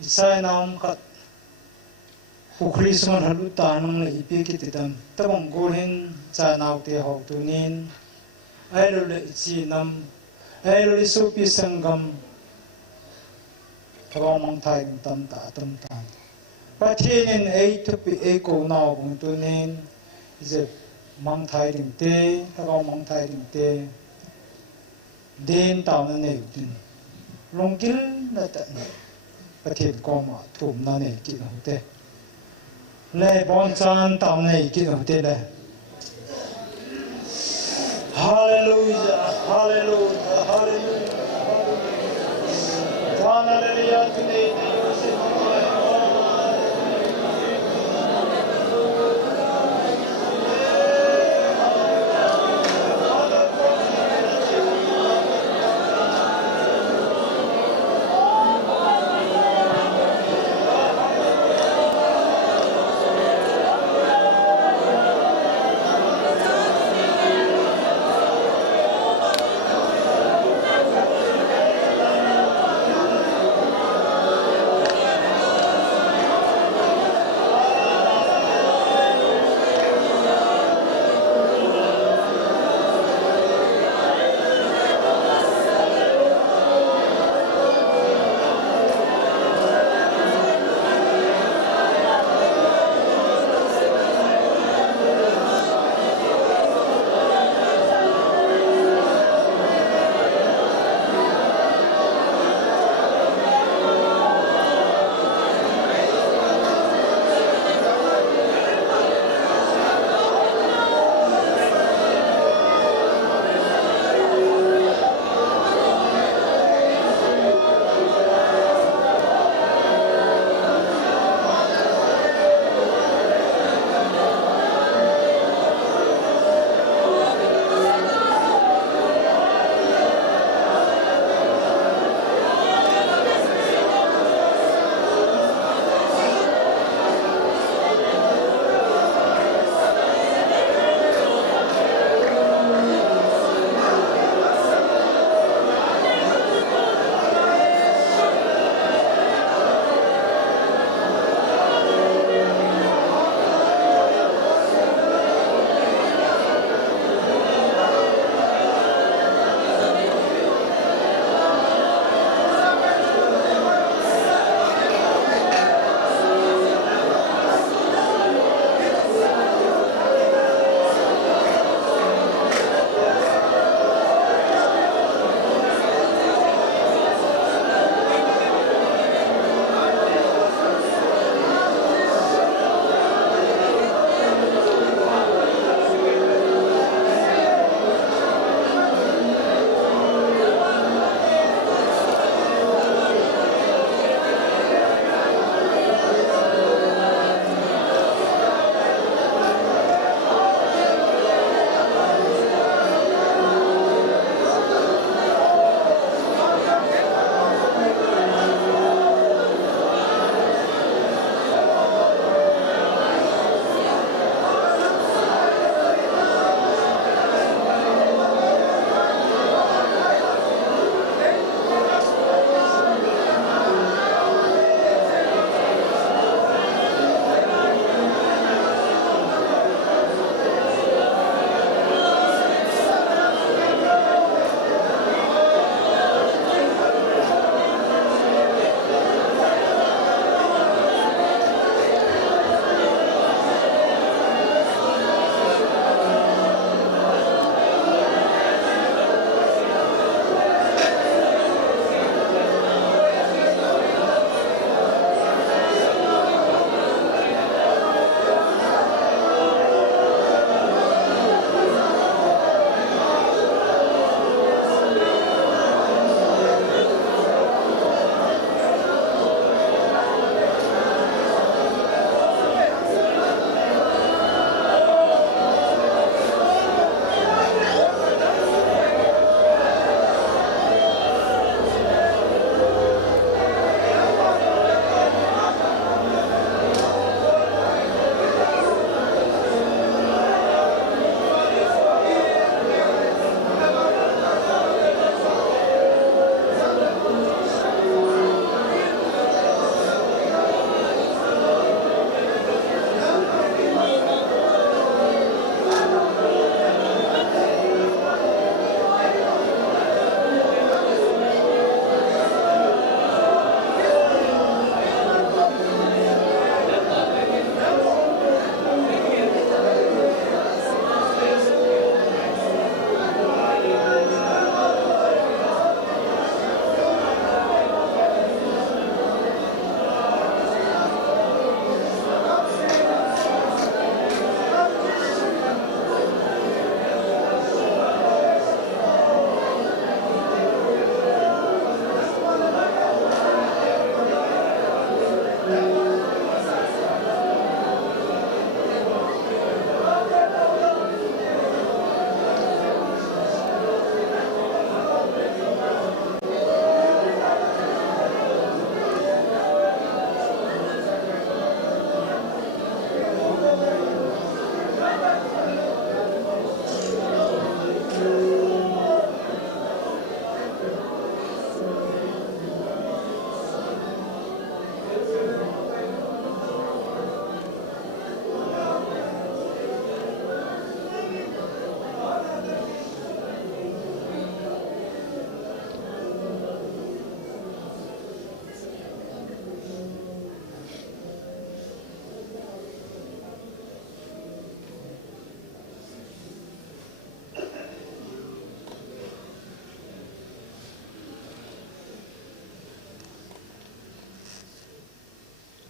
Isai naam kat ukrisman halu tanang le ipi kititam tabong golhin cha naw te ho tunin ailu le chi nam ailu le supi sangam tabong mang thai tam ta Pathen ai to be ai ko naw bung tunin is a mang thai ring te tabong mang thai ring te den taw na ne tin longkil na ta Pathen ko ma thum na ne ki no te le bon chan tam ne ki no te le hallelujah hallelujah hallelujah hallelujah tune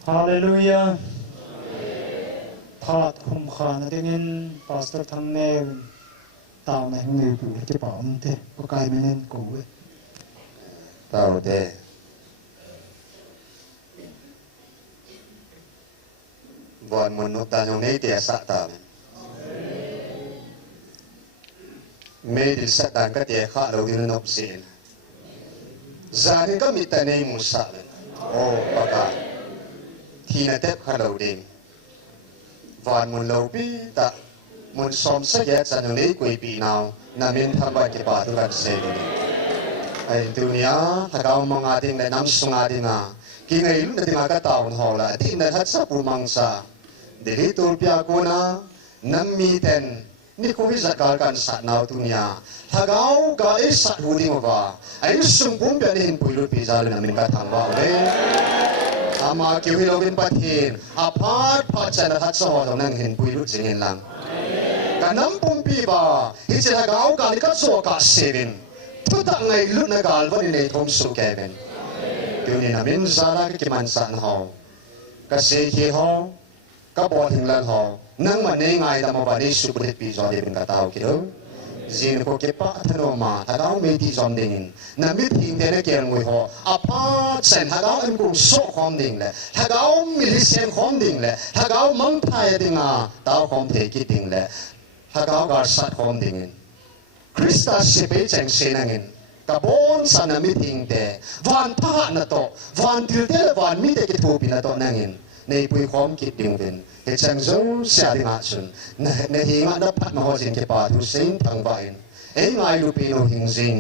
ฮาเลลูยาพาดคุมขานที่นินพาสเตอร์ทั้งเนวตาวในมือผู้ที่ป่าวเทก็กลายเป็นเงินกูตาวเทวันมนุษย์ตาอย่างนี้เตียสัตตาไม่ได้สัตตานก็เตียข้าเราดินนบเสียนจานี่ก็มีแต่ในมุสลิมโอ้ปากาที่นั่นเท็บข้าเราดินวันมุนเราปีตะมุนสมสักอย่างสันนี้กุยปีนาวนามินทำบัตรเก็บปาตุกันเสียดิไอ้ตัวเนี้ยถ้าเขามองอาทิตย์ในน้ำสุงอาทิตย์น่ะกินไอ้ลุ่นที่มาก็ตาวน์ฮอลล์ที่นั่นทัศน์ปูมังซาเดี๋ยวตัวเปียกูนะน้ำมีเต็นนี่คุยจัดการกันสัตว์นาวตัวเนี้ยถ้าเขาก็ไอ้สัตว์หูดิ้งว่าไอ้สุ่มปุ่มเป็นเห็นปุยลุ่นพิจารณามินก็ทำว่าเว้ยอามาเกี่ยวกับเราเป็นประเทศอาพาร์ตพัชนะทัศน์ตรงนั้นเห็นปุยลุ่นจริงเห็นลังการน้ำปุ่มปีบ่าที่จะถ้าเขาการที่เขาสวกัดเสวินทุกตั้งไงลุ่นในการวันนี้ทงสุขแก่เป็นเดี๋ยวนี้นะมินซาลาก็มันสั่นหอก็เสียขี้หอก็ปวดถึงลันหอนั่งมันในไงแต่มาวันนี้สุขฤทธิ์ปีจอดีเป็นกระตาวคิดดูจีนก็เก็บปะถนนมาถ้าเขาไม่ที่จอมดิ่งนั่นไม่ทิ้งเดนเกี่ยงมวยหออาพาร์ตเซนถ้าเขาเอ็มกลุ่มโซ่ความดิ่งเลยถ้าเขามิลิเซียนความดิ่งเลยถ้าเขามังไทยดิ่งอ่ะดาวความเทกิดิ่งเลยถ้าเขาการสัตว์ความดิ่งคริสต์สิเปจังเซนังกบอนสันมิทิ้งเดวันพาหน้าโตวันทิลเดลวันมิเตกิทูปินาโตนังในปุยความคิดดิ่งเป็นเหตุจังซูเสียดิ่งอาชุนในหิงอันดับพัดมาหัวจินเก็บปาทุสิงทั้งใบเอ็งไงลูปีโนหิงจิง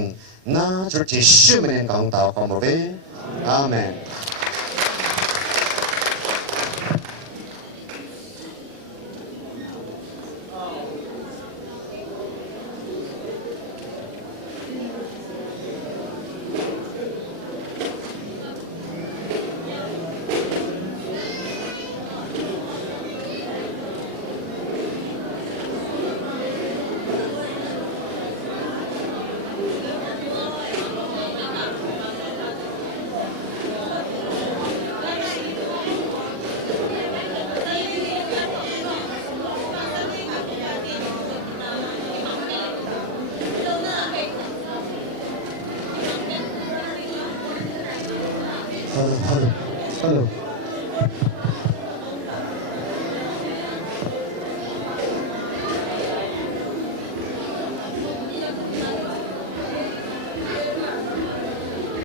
น่าจุดที่ชื่อมันของเต่าของเราเว้อาเมนฮัลโหล